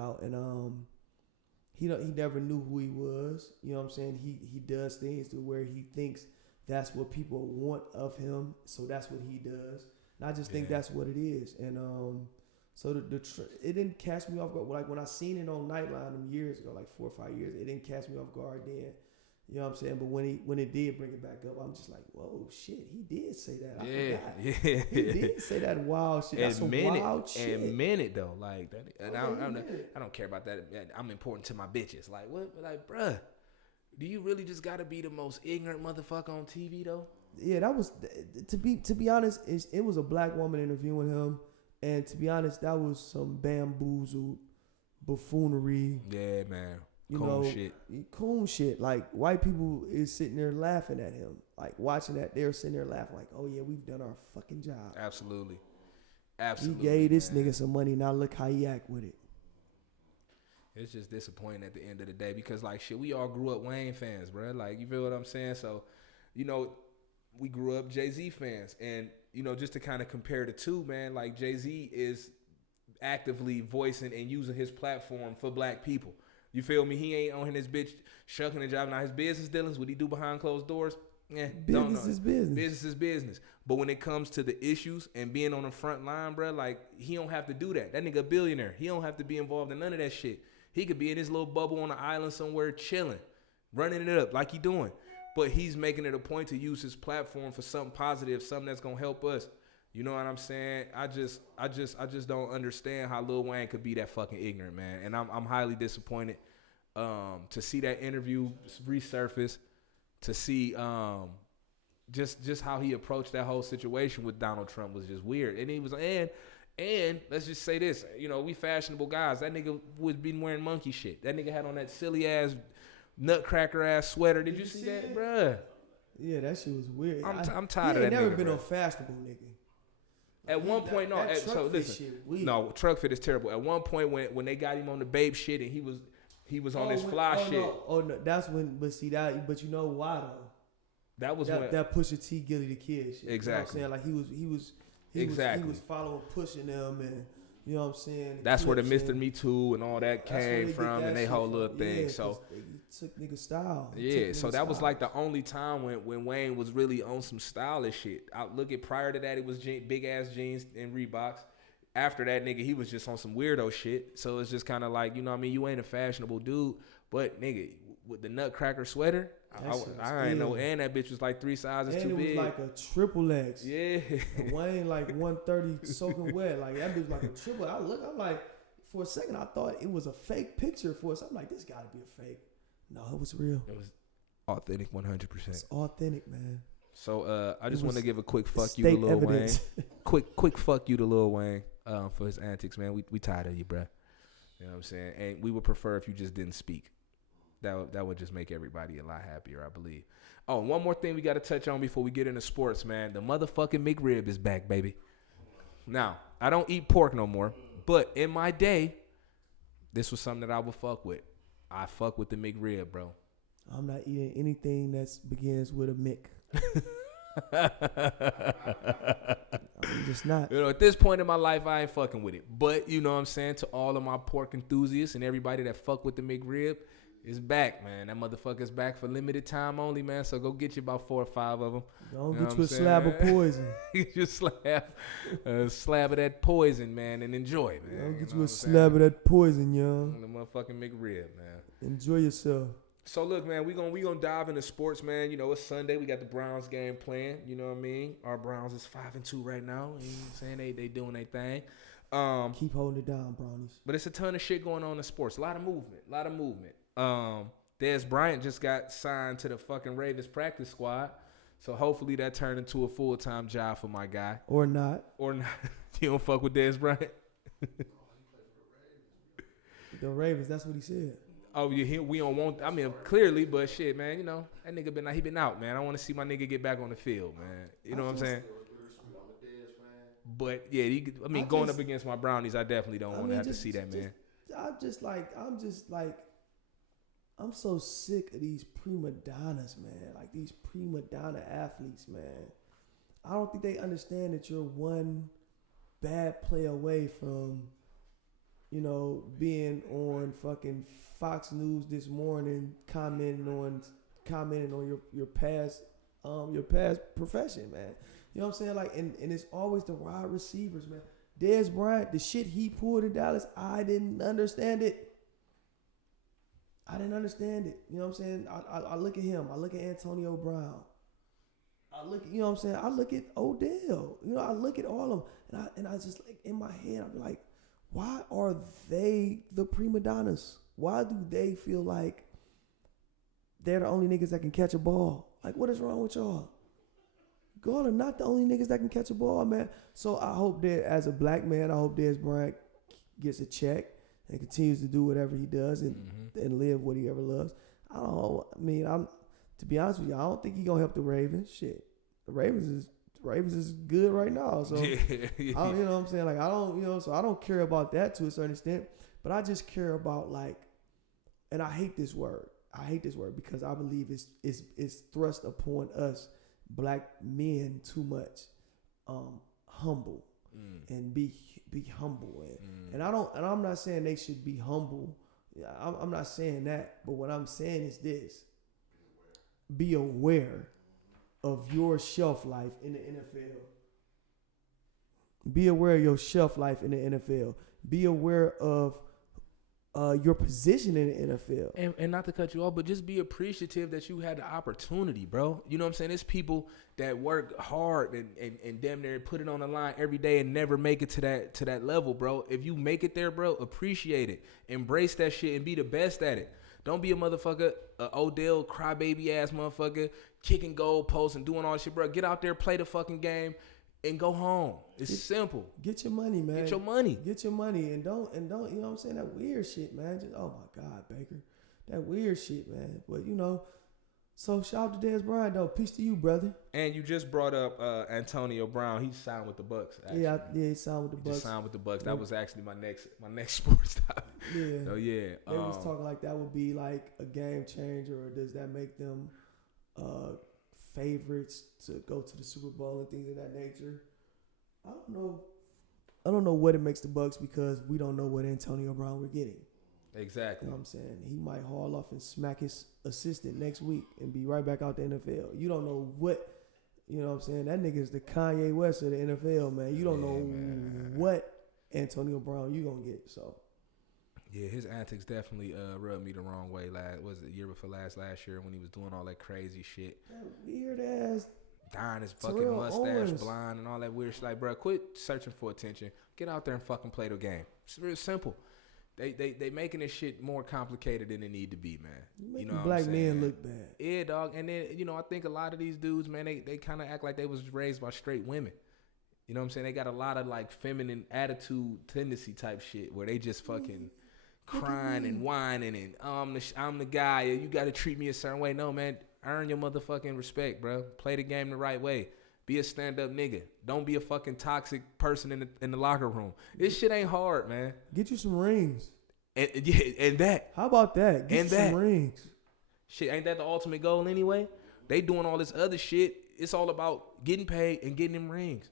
he never knew who he was. You know what I'm saying? He does things to where he thinks that's what people want of him, so that's what he does. And I just think that's what it is. And so it didn't catch me off guard. Like, when I seen it on Nightline them years ago, like 4 or 5 years, it didn't catch me off guard then. You know what I'm saying? But when it did bring it back up, I'm just like, whoa, shit, he did say that. I forgot. He did say that wild shit. That's some wild shit. And meant it though. Like, that, and I don't care about that. I'm important to my bitches. Like, what? Like, bruh, do you really just gotta be the most ignorant motherfucker on TV though? Yeah, that was, to be honest, it was a black woman interviewing him, and to be honest, that was some bamboozled buffoonery. Yeah, man. Coon shit. Like, white people is sitting there laughing at him. Like, watching that, they're sitting there laughing like, oh yeah, we've done our fucking job. Absolutely. He gave this nigga some money, now look how he act with it. It's just disappointing at the end of the day because, like, shit, we all grew up Wayne fans, bro. Like, you feel what I'm saying? So, you know, we grew up Jay-Z fans. And, you know, just to kind of compare the two, man, like, Jay-Z is actively voicing and using his platform for black people. You feel me? He ain't on his bitch shucking and driving out his business dealings. What he do behind closed doors? Business is business. Business is business. But when it comes to the issues and being on the front line, bro, like, he don't have to do that. That nigga a billionaire. He don't have to be involved in none of that shit. He could be in his little bubble on an island somewhere chilling, running it up like he doing. But he's making it a point to use his platform for something positive, something that's gonna help us. You know what I'm saying? I just don't understand how Lil Wayne could be that fucking ignorant, man. And I'm highly disappointed to see that interview resurface, to see just how he approached that whole situation with Donald Trump was just weird. And he was and let's just say this, you know, we fashionable guys. That nigga was been wearing monkey shit. That nigga had on that silly ass nutcracker ass sweater. Did you see that, bruh? Yeah, that shit was weird. I'm tired of that nigga. Never been bro. a fashionable nigga. At one point, no. That So truck fit listen, shit weird. no, truck fit is terrible. At one point, when they got him on the babe shit and he was on his fly shit. No, that's when. But see that. But you know why though? That was that Pusha T Gilly the Kid shit. Exactly. You know what I'm saying? Like he was following, pushing them, and you know what I'm saying. That's where the Mr. Me Too and all that came from, and they whole little thing. Yeah, so they took nigga style. Yeah, so that was like the only time when Wayne was really on some stylish shit. I look at prior to that, it was big ass jeans and Reeboks. After that, nigga, he was just on some weirdo shit. So it's just kind of like, you know what I mean? You ain't a fashionable dude, but nigga, with the Nutcracker sweater, I ain't know. And that bitch was like 3 sizes too big. And it was like a triple X. Yeah. And Wayne like 130 soaking wet. Like that bitch like a triple. I'm like, for a second, I thought it was a fake picture for us. I'm like, this gotta be a fake. No, it was real. It was authentic 100%. It's authentic, man. So I just want to give a quick fuck you to Lil Wayne. quick fuck you to Lil Wayne for his antics, man. We tired of you, bruh. You know what I'm saying? And we would prefer if you just didn't speak. That would just make everybody a lot happier, I believe. Oh, and one more thing we got to touch on before we get into sports, man. The motherfucking McRib is back, baby. Now, I don't eat pork no more, but in my day, this was something that I would fuck with. I fuck with the McRib, bro. I'm not eating anything that begins with a Mick. I'm just not. You know, at this point in my life, I ain't fucking with it. But, you know what I'm saying, to all of my pork enthusiasts and everybody that fuck with the McRib, it's back, man. That motherfucker's back for limited time only, man. So go get you about 4 or 5 of them. Don't get you a slab of poison. Get you a slab of that poison, man, and enjoy, man. Don't get you a slab of that poison, young. The motherfucking McRib, man. Enjoy yourself. So look, man, we gonna dive into sports, man. You know, it's Sunday. We got the Browns game planned. You know what I mean? Our Browns is 5-2 right now. You know what I'm saying? They doing their thing. Keep holding it down, Brownies. But it's a ton of shit going on in sports. A lot of movement. Dez Bryant just got signed to the fucking Ravens practice squad. So hopefully that turned into a full-time job for my guy. Or not. You don't fuck with Dez Bryant? The Ravens, that's what he said. Oh, yeah, we don't want. I mean, clearly, but shit, man. You know that nigga been out, man. I want to see my nigga get back on the field, man. You know what I'm saying? But yeah, going up against my Brownies, I definitely don't want to have to see that, man. I'm so sick of these prima donnas, man. Like these prima donna athletes, man. I don't think they understand that you're one bad play away from, you know, being on fucking Fox News this morning, commenting on your past profession, man. You know what I'm saying? Like, and it's always the wide receivers, man. Dez Bryant, the shit he pulled in Dallas, I didn't understand it. You know what I'm saying? I look at him. I look at Antonio Brown. I look at, you know what I'm saying? I look at Odell. You know, I look at all of them. And I just, like, in my head, I'm like, why are they the prima donnas? Why do they feel like they're the only niggas that can catch a ball? Like, what is wrong with y'all? Y'all are not the only niggas that can catch a ball, man. So I hope that, as a black man, I hope Dez Bryant gets a check and continues to do whatever he does and live what he ever loves. To be honest with you, I don't think he's gonna help the Ravens. Shit, the Ravens is good right now. So you know what I'm saying? Like, I don't, you know, so I don't care about that to a certain extent, but I just care about, like, and I hate this word. Because I believe it's thrust upon us black men too much. Humble and be humble and I'm not saying they should be humble. I'm not saying that, but what I'm saying is this: be aware of your shelf life in the NFL. Be aware of your shelf life in the NFL. Be aware of your position in the NFL. And not to cut you off, but just be appreciative that you had the opportunity, bro. You know what I'm saying? There's people that work hard and damn near put it on the line every day and never make it to that level, bro. If you make it there, bro, appreciate it. Embrace that shit and be the best at it. Don't be a motherfucker, Odell crybaby ass motherfucker, kicking goal posts and doing all that shit, bro. Get out there, play the fucking game, and go home. It's simple. Get your money, man. Get your money. And don't, you know what I'm saying? That weird shit, man. Just, oh my God, Baker. That weird shit, man. But, you know, So shout out to Dez Bryant though. Peace to you, brother. And you just brought up Antonio Brown. He signed with the Bucks. Actually. Yeah, he signed with the He Bucks. just signed with the Bucks. That was actually my next sports topic. Yeah. So yeah, They was talking like that would be like a game changer, or does that make them favorites to go to the Super Bowl and things of that nature? I don't know. I don't know what it makes the Bucks because we don't know what Antonio Brown we're getting. Exactly. You know what I'm saying? He might haul off and smack his assistant next week and be right back out the NFL. You don't know what, you know what I'm saying? That nigga is the Kanye West of the NFL, man. You don't know what Antonio Brown you gonna get. So yeah, his antics definitely rubbed me the wrong way. Was it the year before last year when he was doing all that crazy shit? That weird ass dyeing his fucking Terrell mustache Owens. blind and all that weird shit. Like, bro, quit searching for attention. Get out there and fucking play the game. It's real simple. They making this shit more complicated than it need to be, man. You know what black I'm saying? men look bad. Yeah, dog. And then, I think a lot of these dudes, man, they kind of act like they was raised by straight women. You know what I'm saying? They got a lot of, like, feminine attitude tendency type shit where they just fucking crying and whining and I'm the guy. You got to treat me a certain way. No, man. Earn your motherfucking respect, bro. Play the game the right way. Be a stand-up nigga. Don't be a fucking toxic person in the locker room. This shit ain't hard, man. Get you some rings. And that. How about that? Get you some rings. Shit, ain't that the ultimate goal anyway? They doing all this other shit. It's all about getting paid and getting them rings.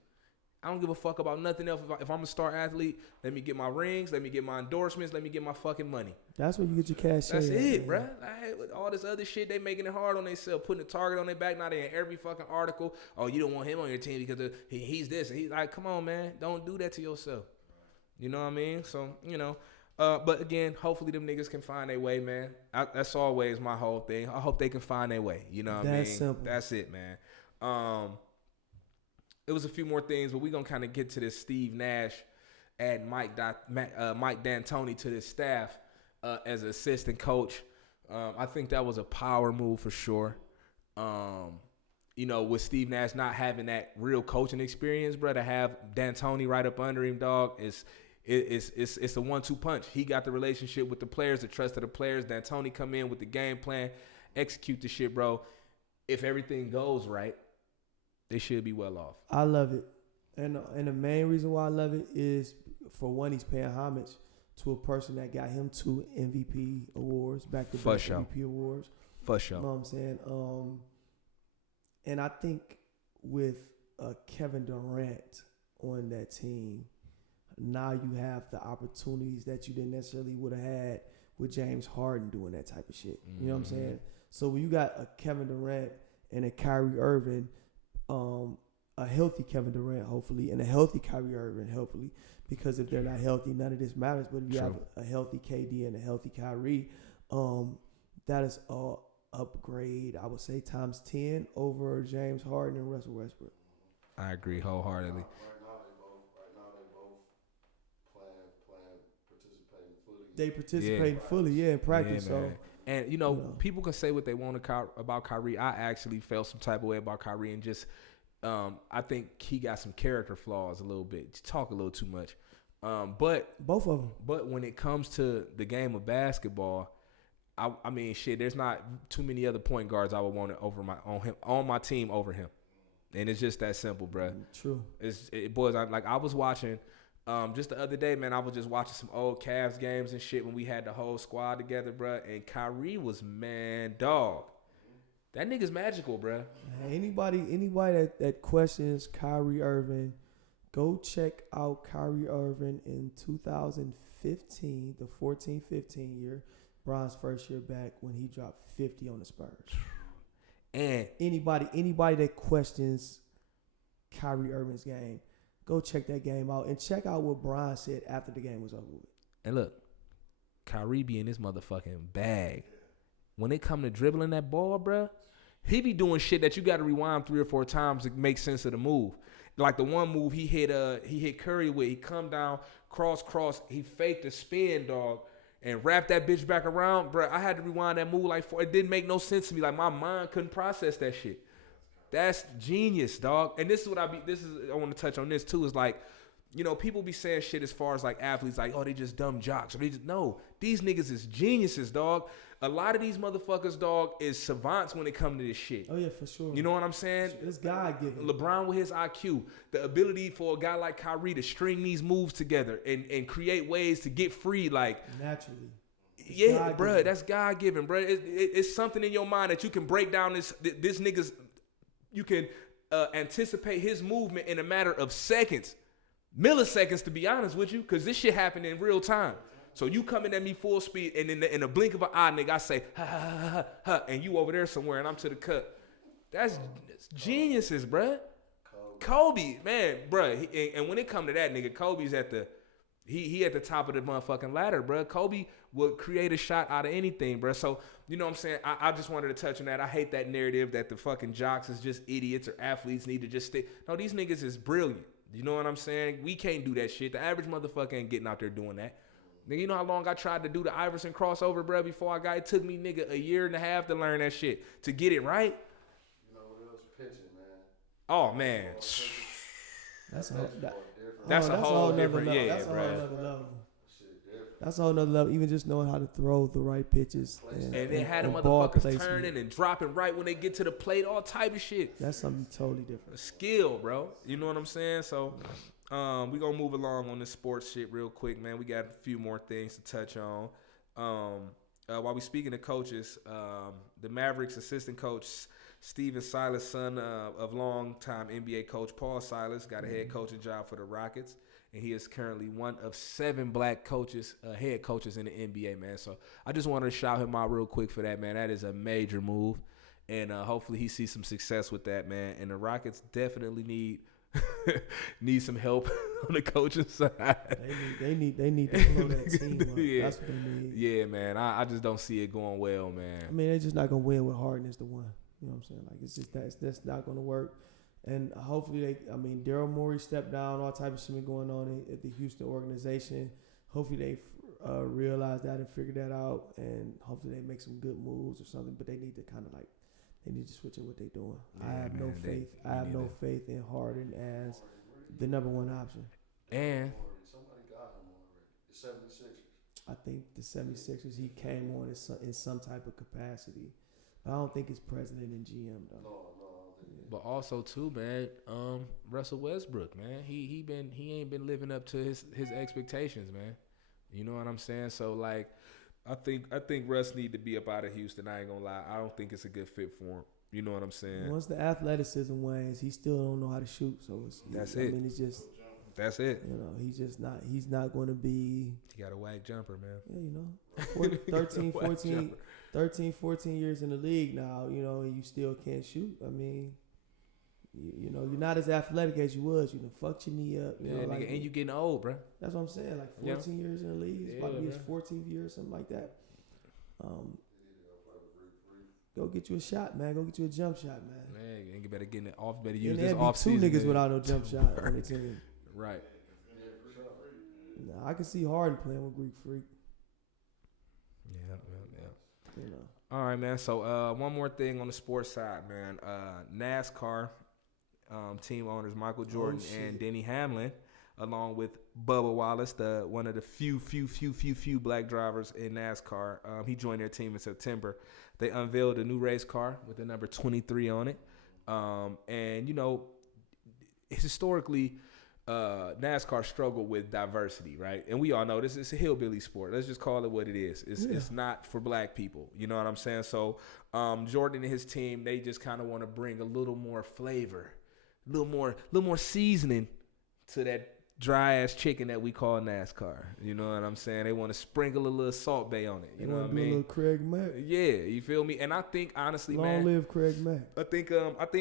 I don't give a fuck about nothing else. If I'm a star athlete, let me get my rings, let me get my endorsements, let me get my fucking money. That's where you get your cash. That's it, bro. Like, with all this other shit, they making it hard on themselves, putting a target on their back. Now they in every fucking article. Oh, you don't want him on your team because he's this. And he's like, come on, man. Don't do that to yourself. You know what I mean? So, but again, hopefully them niggas can find their way, man. That's always my whole thing. I hope they can find their way. You know what I mean? That's simple. That's it, man. It was a few more things, but we're going to kind of get to this Steve Nash adding Mike D'Antoni to this staff as an assistant coach. I think that was a power move for sure. With Steve Nash not having that real coaching experience, bro, to have D'Antoni right up under him, dog, it's a 1-2 punch. He got the relationship with the players, the trust of the players. D'Antoni come in with the game plan, execute the shit, bro. If everything goes right, they should be well off. I love it. And the main reason why I love it is, for one, he's paying homage to a person that got him 2 MVP awards, back-to-back MVP awards. For sure. You know what I'm saying? And I think with Kevin Durant on that team, now you have the opportunities that you didn't necessarily would have had with James Harden doing that type of shit. You know what I'm saying? So when you got a Kevin Durant and a Kyrie Irving, a healthy Kevin Durant, hopefully, and a healthy Kyrie Irving, hopefully, because if they're not healthy, none of this matters. But if you have a healthy KD and a healthy Kyrie, that is a upgrade, I would say, times 10 over James Harden and Russell Westbrook. I agree wholeheartedly. Right now they both participating fully. They participate fully, in practice. Yeah, so. And, people can say what they want about Kyrie. I actually felt some type of way about Kyrie and just I think he got some character flaws a little bit. Talk a little too much. But both of them. But when it comes to the game of basketball, I mean, shit, there's not too many other point guards I would want on my team over him. And it's just that simple, bro. True. Boys, I was watching just the other day, man, I was just watching some old Cavs games and shit when we had the whole squad together, bro. And Kyrie was, man, dog. That nigga's magical, bro. Anybody that questions Kyrie Irving, go check out Kyrie Irving in 2015, the 14-15 year, Bron's first year back, when he dropped 50 on the Spurs. And anybody that questions Kyrie Irving's game, go check that game out and check out what Bron said after the game was over with. And look, Kyrie be in his motherfucking bag. When it come to dribbling that ball, bruh, he be doing shit that you got to rewind 3 or 4 times to make sense of the move. Like the one move he hit Curry with, he come down, cross, he faked a spin, dog, and wrapped that bitch back around, bruh. I had to rewind that move like 4. It didn't make no sense to me. Like my mind couldn't process that shit. That's genius, dog. And this is what I want to touch on this too. Is like you know, people be saying shit as far as like athletes, like, oh, they just dumb jocks. Or they just, no, these niggas is geniuses, dog. A lot of these motherfuckers, dog, is savants when it comes to this shit. Oh, yeah, for sure. You know what I'm saying? It's God-given. LeBron with his IQ, the ability for a guy like Kyrie to string these moves together and create ways to get free, like naturally. Yeah, bro, that's God-given, bro. It's something in your mind that you can break down this nigga's, you can anticipate his movement in a matter of seconds, milliseconds, to be honest with you, because this shit happened in real time. So you coming at me full speed, and in a blink of an eye, nigga, I say, ha, ha, ha, ha, ha, and you over there somewhere, and I'm to the cut. That's geniuses, bro. Kobe, man, bro. And when it come to that, nigga, Kobe's at the, he at the top of the motherfucking ladder, bro. Kobe would create a shot out of anything, bro. So, you know what I'm saying? I just wanted to touch on that. I hate that narrative that the fucking jocks is just idiots or athletes need to just stay. No, these niggas is brilliant. You know what I'm saying? We can't do that shit. The average motherfucker ain't getting out there doing that. Nigga, you know how long I tried to do the Iverson crossover, bro, before I got it? Took me, nigga, a year and a half to learn that shit. To get it right. You know what else? Pitching, man. Oh, man. That's a whole different, level. yeah, That's a bro. whole nother level. That's a whole nother level. Even just knowing how to throw the right pitches. And they had the ball motherfuckers placement. turning and dropping right when they get to the plate, all type of shit. That's something totally different. A skill, bro. You know what I'm saying? So, we gonna move along on this sports shit real quick, man. We got a few more things to touch on. While we speaking of coaches, the Mavericks assistant coach Steven Silas, son of longtime NBA coach Paul Silas, got a head coaching job for the Rockets, and he is currently one of 7 black coaches, head coaches in the NBA, man. So I just wanted to shout him out real quick for that, man. That is a major move, and hopefully he sees some success with that, man. And the Rockets definitely need some help on the coaching side. They need to grow that team up. Yeah. That's what they need. Yeah, man. I just don't see it going well, man. I mean, they're just not gonna win with Harden as the one. You know what I'm saying? Like, it's just that's not gonna work. And hopefully Daryl Morey stepped down. All type of shit been going on at the Houston organization. Hopefully they realize that and figure that out, and hopefully they make some good moves or something. But they need to they need to switch up what they're doing. Yeah, I have man, no faith. I have no faith in Harden as the number one option. And Somebody got him already. The 76ers. I think the 76ers, he came on in some type of capacity. But I don't think it's president and GM, though. No, I don't think. but also too, man, Russell Westbrook, man, he ain't been living up to his expectations, man. You know what I'm saying? So like, I think Russ need to be up out of Houston. I ain't gonna lie. I don't think it's a good fit for him. You know what I'm saying? Once the athleticism wanes, he still don't know how to shoot. So That's I it. mean, it's just, That's it. you know, he's not going to be, He got a whack jumper, man. yeah, you know, 13, 14 years in the league now, you know, and you still can't shoot. I mean, you know, you're not as athletic as you was. You done fucked your knee up. You know, Yeah, like, nigga, and you getting old, bro. that's what I'm saying. Like 14 years in the league. It's about to be his 14th year or something like that. Go get you a shot, man. Go get you a jump shot, man. Man, you better get it off. Better use And this there'd be off two season. niggas without no jump shot on the team. Right. Nah, I can see Harden playing with Greek Freak. Yeah. You know. All right, man. So one more thing on the sports side, man. NASCAR team owners Michael Jordan and Denny Hamlin, along with Bubba Wallace, one of the few black drivers in NASCAR. He joined their team in September. They unveiled a new race car with the number 23 on it. And, you know, historically, NASCAR struggled with diversity, right? And we all know this is a hillbilly sport. Let's just call it what it is. It's not for black people. You know what I'm saying? So Jordan and his team, they just kind of want to bring a little more flavor, a little more seasoning to that dry ass chicken that we call NASCAR. You know what I'm saying? They want to sprinkle a little Salt Bay on it. You know what I mean? A little Craig Mack. Yeah, you feel me? And I think honestly, Long man, live Craig Mack. I think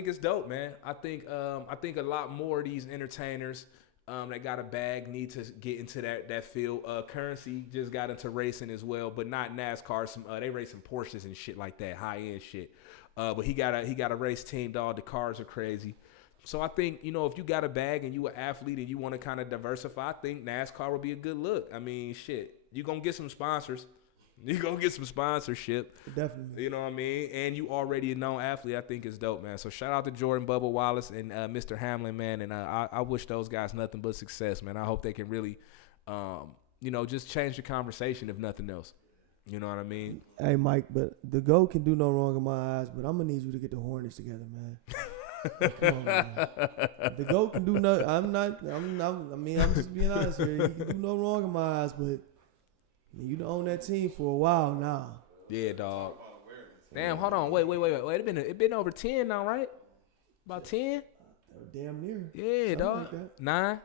it's dope, man. I think a lot more of these entertainers that got a bag need to get into that field. Currency just got into racing as well, but not NASCAR. They racing Porsches and shit like that, high end shit. But he got a race team, dog. The cars are crazy. So I think, you know, if you got a bag and you an athlete and you want to kind of diversify, I think NASCAR would be a good look. I mean, shit, you gonna get some sponsors. You gonna get some sponsorship. Definitely. You know what I mean? And you already a known athlete. I think is dope, man. So shout out to Jordan Bubba Wallace and Mr. Hamlin, man. And I wish those guys nothing but success, man. I hope they can really, just change the conversation if nothing else. You know what I mean? Hey, Mike, but the GOAT can do no wrong in my eyes, but I'm going to need you to get the Hornets together, man. Come on, man. The GOAT can do no. I'm just being honest here. He can do no wrong in my eyes, but you own that team for a while now. Yeah, dog. Damn, hold on. Wait. It been over 10 now, right? About 10? Damn near. Yeah, something dog. like that. 9?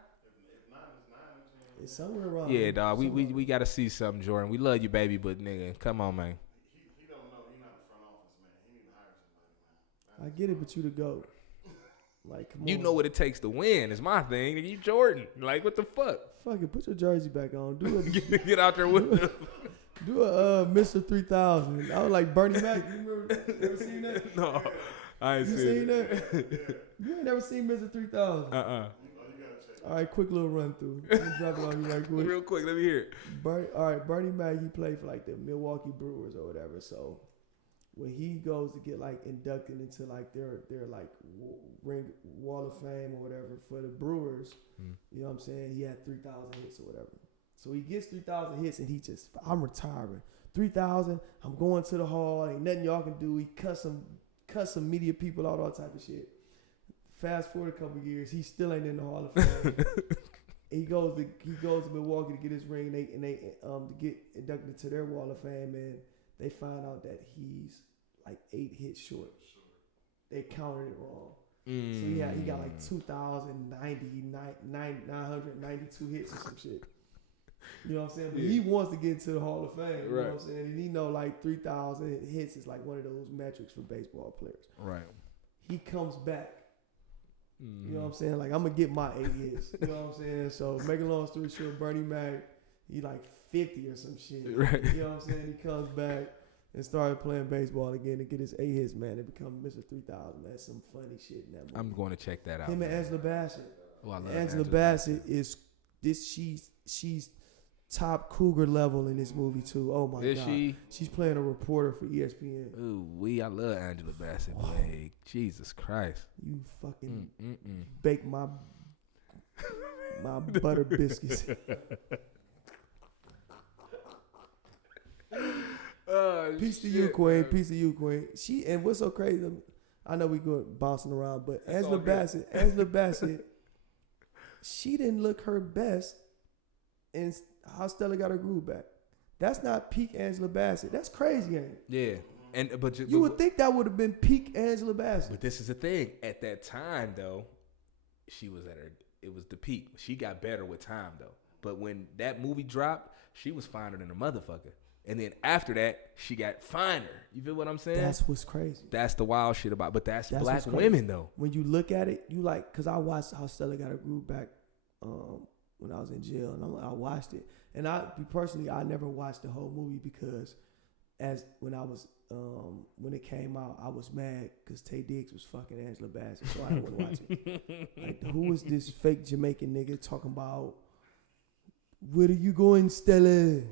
It's somewhere around. Yeah, dog. We got to see something, Jordan. We love you, baby, but nigga, come on, man. He don't know. He not the front office, man. He need to hire somebody, man. I get it, but you the GOAT. Like, come You on. know what it takes to win. It's my thing. Nigga, you Jordan. Like, what the fuck? Fuck it, put your jersey back on. Get out there with him. Do a Mr. 3000. I was like Bernie Mac. You ever seen that? No, I ain't You seen seen it. that? You ain't never seen Mr. 3000. All right, quick little run through. Let me drop it on you right quick. Real quick, let me hear it. Bernie Mac, he played for like the Milwaukee Brewers or whatever. So when he goes to get like inducted into like their like ring Wall of Fame or whatever for the Brewers, you know what I'm saying? He had 3,000 hits or whatever. So he gets 3,000 hits and he just, I'm retiring. 3,000, I'm going to the hall. Ain't nothing y'all can do. He cut some media people out, all type of shit. Fast forward a couple years, he still ain't in the Hall of Fame. he goes to Milwaukee to get his ring, and they to get inducted into their Wall of Fame, and they find out that he's like 8 hits short. They counted it wrong. So he got like 992 hits or some shit. You know what I'm saying? But he wants to get into the Hall of Fame. You know what I'm saying? And he know like 3,000 hits is like one of those metrics for baseball players. Right. He comes back. You know what I'm saying? Like, I'm going to get my 8 hits. You know what I'm saying? So, make a long story short, Bernie Mac, he like 50 or some shit. Right. You know what I'm saying? He comes back and started playing baseball again to get his 8 hits, man. It become Mr. 3000. That's some funny shit in that movie. I'm going to check that out. Him and Angela Bassett. Oh, I love Angela Bassett is this. She's top cougar level in this movie too. Oh my Is god, she? She's playing a reporter for ESPN. Ooh, I love Angela Bassett, man. Jesus Christ. You fucking bake my butter biscuits. Peace to you, Queen. Peace to you, Queen. She, and what's so crazy, I know we go bouncing around, but Angela Bassett, she didn't look her best in How Stella Got Her Groove Back. That's not peak Angela Bassett. That's crazy, ain't it? Yeah. But you would think that would have been peak Angela Bassett. But this is the thing. At that time, though, she was at her. It was the peak. She got better with time, though. But when that movie dropped, she was finer than a motherfucker. And then after that, she got finer. You feel what I'm saying? That's what's crazy. That's the wild shit about. But that's black what's crazy. women, though. When you look at it, you like, because I watched How Stella Got Her Groove Back when I was in jail, and I watched it. And I never watched the whole movie because when it came out, I was mad because Tay Diggs was fucking Angela Bassett, so I didn't want to watch it. Like, who is this fake Jamaican nigga talking about, where are you going, Stella?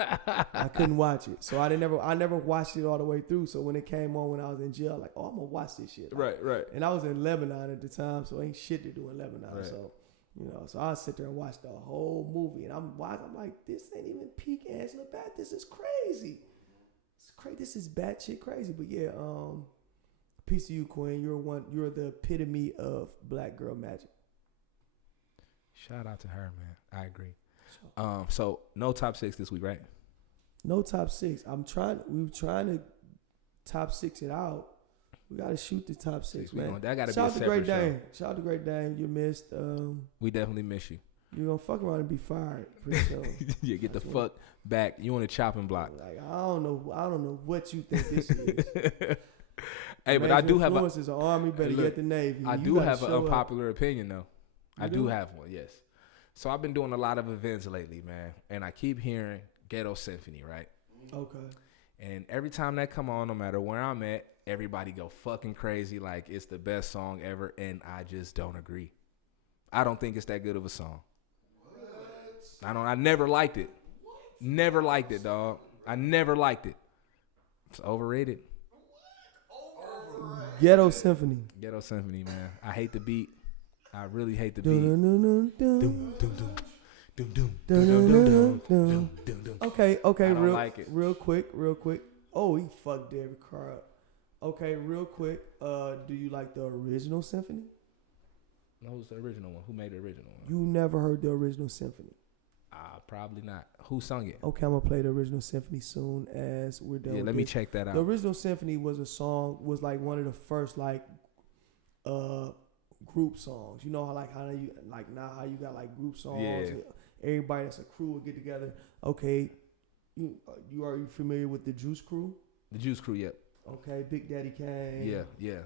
I couldn't watch it, so I never watched it all the way through. So when it came on when I was in jail, like, oh, I'm gonna watch this shit. Like, Right. And I was in Lebanon at the time, so ain't shit to do in Lebanon. Right. So, so I sit there and watch the whole movie, and I'm like, this ain't even peak Angela Bassett. This is crazy. It's crazy. This is batshit crazy. But yeah, peace to you, Queen. You're the epitome of black girl magic. Shout out to her, man. I agree. So no top 6 this week, right? No top 6. We were trying to top 6 it out. We gotta shoot the top 6, man. That gotta Shout be a separate show. Shout out to Great Dane. You missed. We definitely miss you. You're gonna fuck around and be fired pretty soon. Yeah, get the fuck back. You on the chopping block. Like, I don't know what you think this is. Hey, but I do have an Army, better get the Navy. I do have an unpopular opinion though. I do have one, yes. So I've been doing a lot of events lately, man, and I keep hearing Ghetto Symphony, right? Okay. And every time that come on, no matter where I'm at, everybody go fucking crazy like it's the best song ever, and I just don't agree. I don't think it's that good of a song. I never liked it. Never liked it, dog. I never liked it. It's overrated. Ghetto Symphony. Ghetto Symphony, man. I hate the beat. I really hate the beat. Okay, I don't like it. real quick. Oh, he fucked David Carr up. Okay, real quick. Do you like the original symphony? No, who's the original one? Who made the original one? You never heard the original symphony. Probably not. Who sung it? Okay, I'm gonna play the original symphony soon as we're done. Yeah, with let me this. check that out. The original symphony was like one of the first group songs. You know how how you got like group songs. Yeah. Everybody that's a crew will get together. Okay, you are you familiar with the Juice Crew? The Juice Crew, yep. Okay, Big Daddy Kane. Yeah.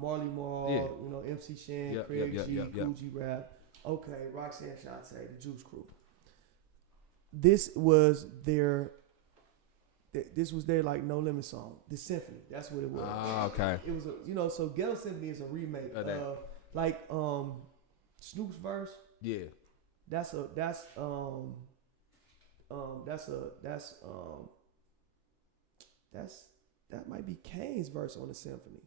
Marley Marl. Yeah. MC Shan, Yep, Craig yep, G, yep, yep. Cool G Rap. Okay, Roxanne Shante, the Juice Crew. This was their like No Limit song, the symphony. That's what it was. Okay. It was so Ghetto Symphony is a remake Of that. like Snoop's verse. Yeah. That might be Kane's verse on the symphony.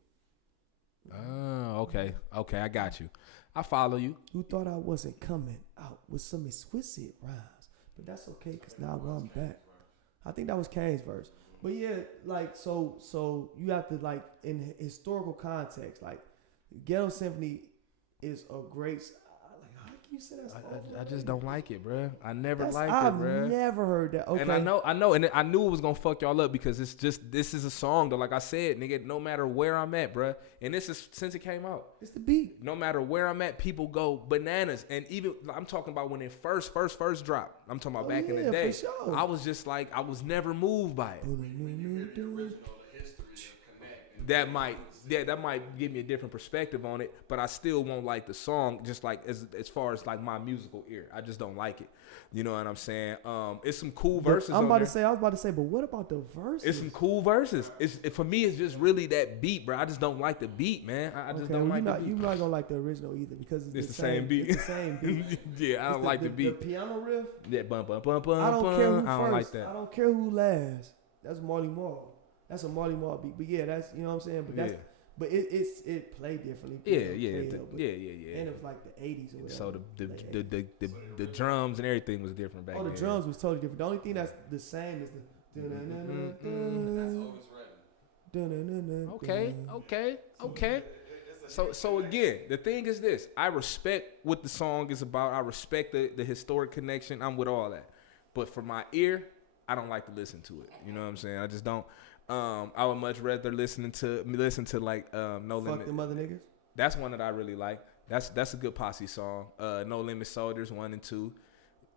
Oh, okay. Okay, I got you. I follow you. Who thought I wasn't coming out with some exquisite rhymes? But that's okay, because now I'm back. I think that was Kane's verse. But yeah, like, so you have to, like, in historical context, like, Ghetto Symphony is a great, like, how can you say that's I just don't like it, bruh. I never liked I've it, bruh. never heard that. Okay. And I know, and I knew it was gonna fuck y'all up because this is a song that, like I said, nigga, no matter where I'm at, bruh, and this is since it came out. It's the beat. No matter where I'm at, people go bananas. And even I'm talking about when it first dropped. I'm talking about back in the day. For sure. I was just like, I was never moved by it. That might give me a different perspective on it, but I still won't like the song. Just like as far as like my musical ear, I just don't like it. You know what I'm saying? It's some cool verses. I was about to say, but what about the verses? It's some cool verses. For me, it's just really that beat, bro. I just don't like the beat, man. I just don't like the beat. You're not gonna like the original either because it's the same beat. It's the same beat. Yeah, I don't like the beat. The piano riff. Yeah, bum bum bum bum. I don't care who I don't first. like that. I don't care who last. That's Marley Marl. That's a Marley Marl beat. But yeah, that's, you know what I'm saying. But that's but it played differently. Yeah. And it was like the 80s or whatever. So the drums and everything was different back then. Oh, the drums was totally different. The only thing that's the same is the Okay. So again, the thing is this. I respect what the song is about. I respect the historic connection. I'm with all that. But for my ear, I don't like to listen to it. You know what I'm saying? I just don't. I would much rather listen to like No Limit. Fuck them other niggas. That's one that I really like. That's a good posse song. No Limit Soldiers 1 and 2.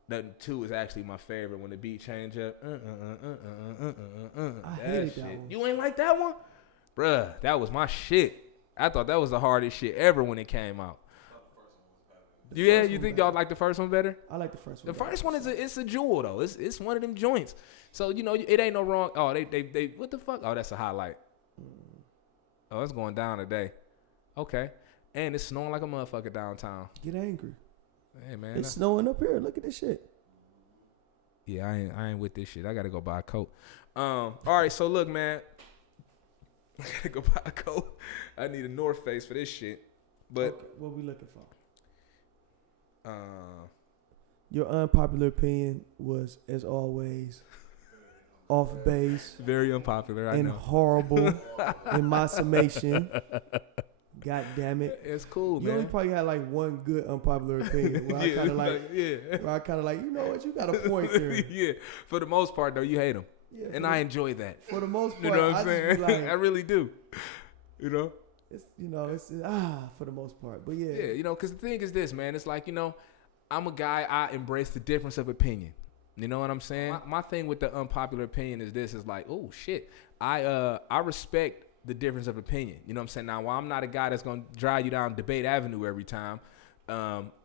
That 2 is actually my favorite when the beat change up. I hated that one. You ain't like that one? Bruh, that was my shit. I thought that was the hardest shit ever when it came out. You think y'all like the first one better? I like the first one. The first one it's a jewel though. It's one of them joints. So it ain't no wrong. Oh, they what the fuck? Oh, that's a highlight. Oh, it's going down today. Okay, and it's snowing like a motherfucker downtown. Get angry. Hey man, it's snowing up here. Look at this shit. Yeah, I ain't with this shit. I gotta go buy a coat. All right, so look, man, I gotta go buy a coat. I need a North Face for this shit. But okay, what we looking for? Your unpopular opinion was, as always, off base. Very unpopular, I know. And horrible in my summation. God damn it. It's cool, man. You only probably had like one good unpopular opinion where I kind of like, you know what, you got a point there. Yeah. For the most part, though, you hate them. Yeah, and I enjoy that. For the most part, you know what I'm saying? Like, I really do. You know? It's for the most part. But yeah. Yeah, because the thing is this, man. It's like, I'm a guy, I embrace the difference of opinion. You know what I'm saying? My thing with the unpopular opinion is this, is like, oh shit. I respect the difference of opinion. You know what I'm saying? Now, while I'm not a guy that's gonna drive you down Debate Avenue every time,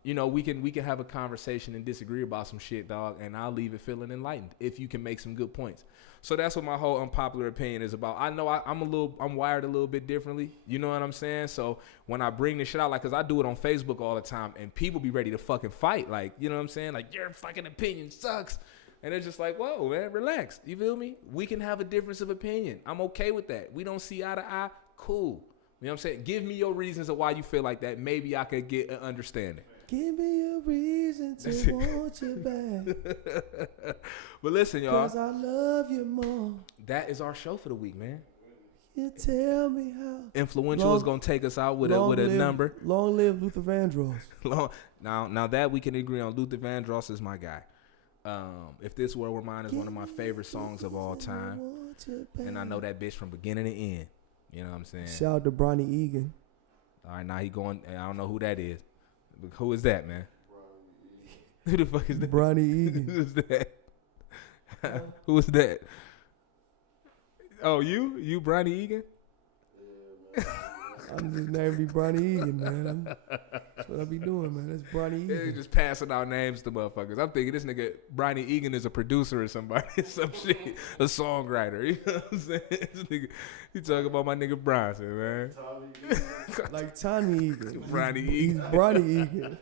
we can have a conversation and disagree about some shit, dog, and I'll leave it feeling enlightened if you can make some good points. So that's what my whole unpopular opinion is about. I know I'm wired a little bit differently. You know what I'm saying? So when I bring this shit out, like, cause I do it on Facebook all the time, and people be ready to fucking fight. Like, you know what I'm saying? Like, your fucking opinion sucks. And it's just like, whoa, man, relax. You feel me? We can have a difference of opinion. I'm okay with that. We don't see eye to eye. Cool. You know what I'm saying? Give me your reasons of why you feel like that. Maybe I could get an understanding. Give me a reason to want you back. But listen, y'all. Cause I love you more. That is our show for the week, man. You tell me how. Influential is gonna take us out with a number. Long live Luther Vandross. Now that we can agree on, Luther Vandross is my guy. If This World Were Mine is one of my favorite songs of all time, and I know that bitch from beginning to end. You know what I'm saying? Shout out to Bronny Egan. All right, now he going. I don't know who that is. Who is that, man? Who the fuck is that? Bronny Egan. Who is that? Who is that? Oh, you Bronny Egan? I'm just named me Bronny Egan, man. That's what I be doing, man. That's Bronny They Egan. just passing out names to motherfuckers. I'm thinking this nigga Bronny Egan is a producer or somebody, some shit, a songwriter. You know what I'm saying? This nigga, you talking about my nigga Bronson, man? Like Tommy Egan. Bronny He's Egan. Bronny Egan.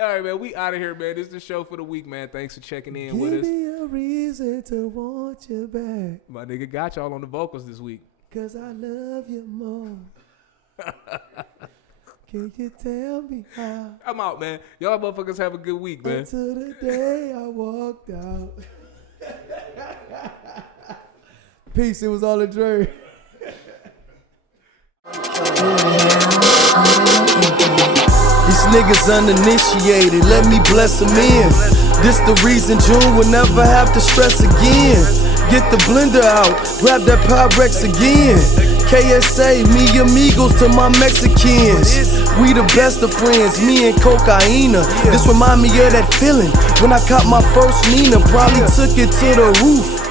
All right, man. We out of here, man. This is the show for the week, man. Thanks for checking in with us. Give me a reason to want you back. My nigga got y'all on the vocals this week. Cause I love you more. Can you tell me how? I'm out, man. Y'all motherfuckers have a good week, man. Until the day I walked out. Peace, it was all a dream. These niggas uninitiated, let me bless them in. This the reason June will never have to stress again. Get the blender out, grab that Pyrex again. KSA, me amigos to my Mexicans. We the best of friends, me and Cocaina. This remind me of that feeling when I caught my first Nina. Probably took it to the roof.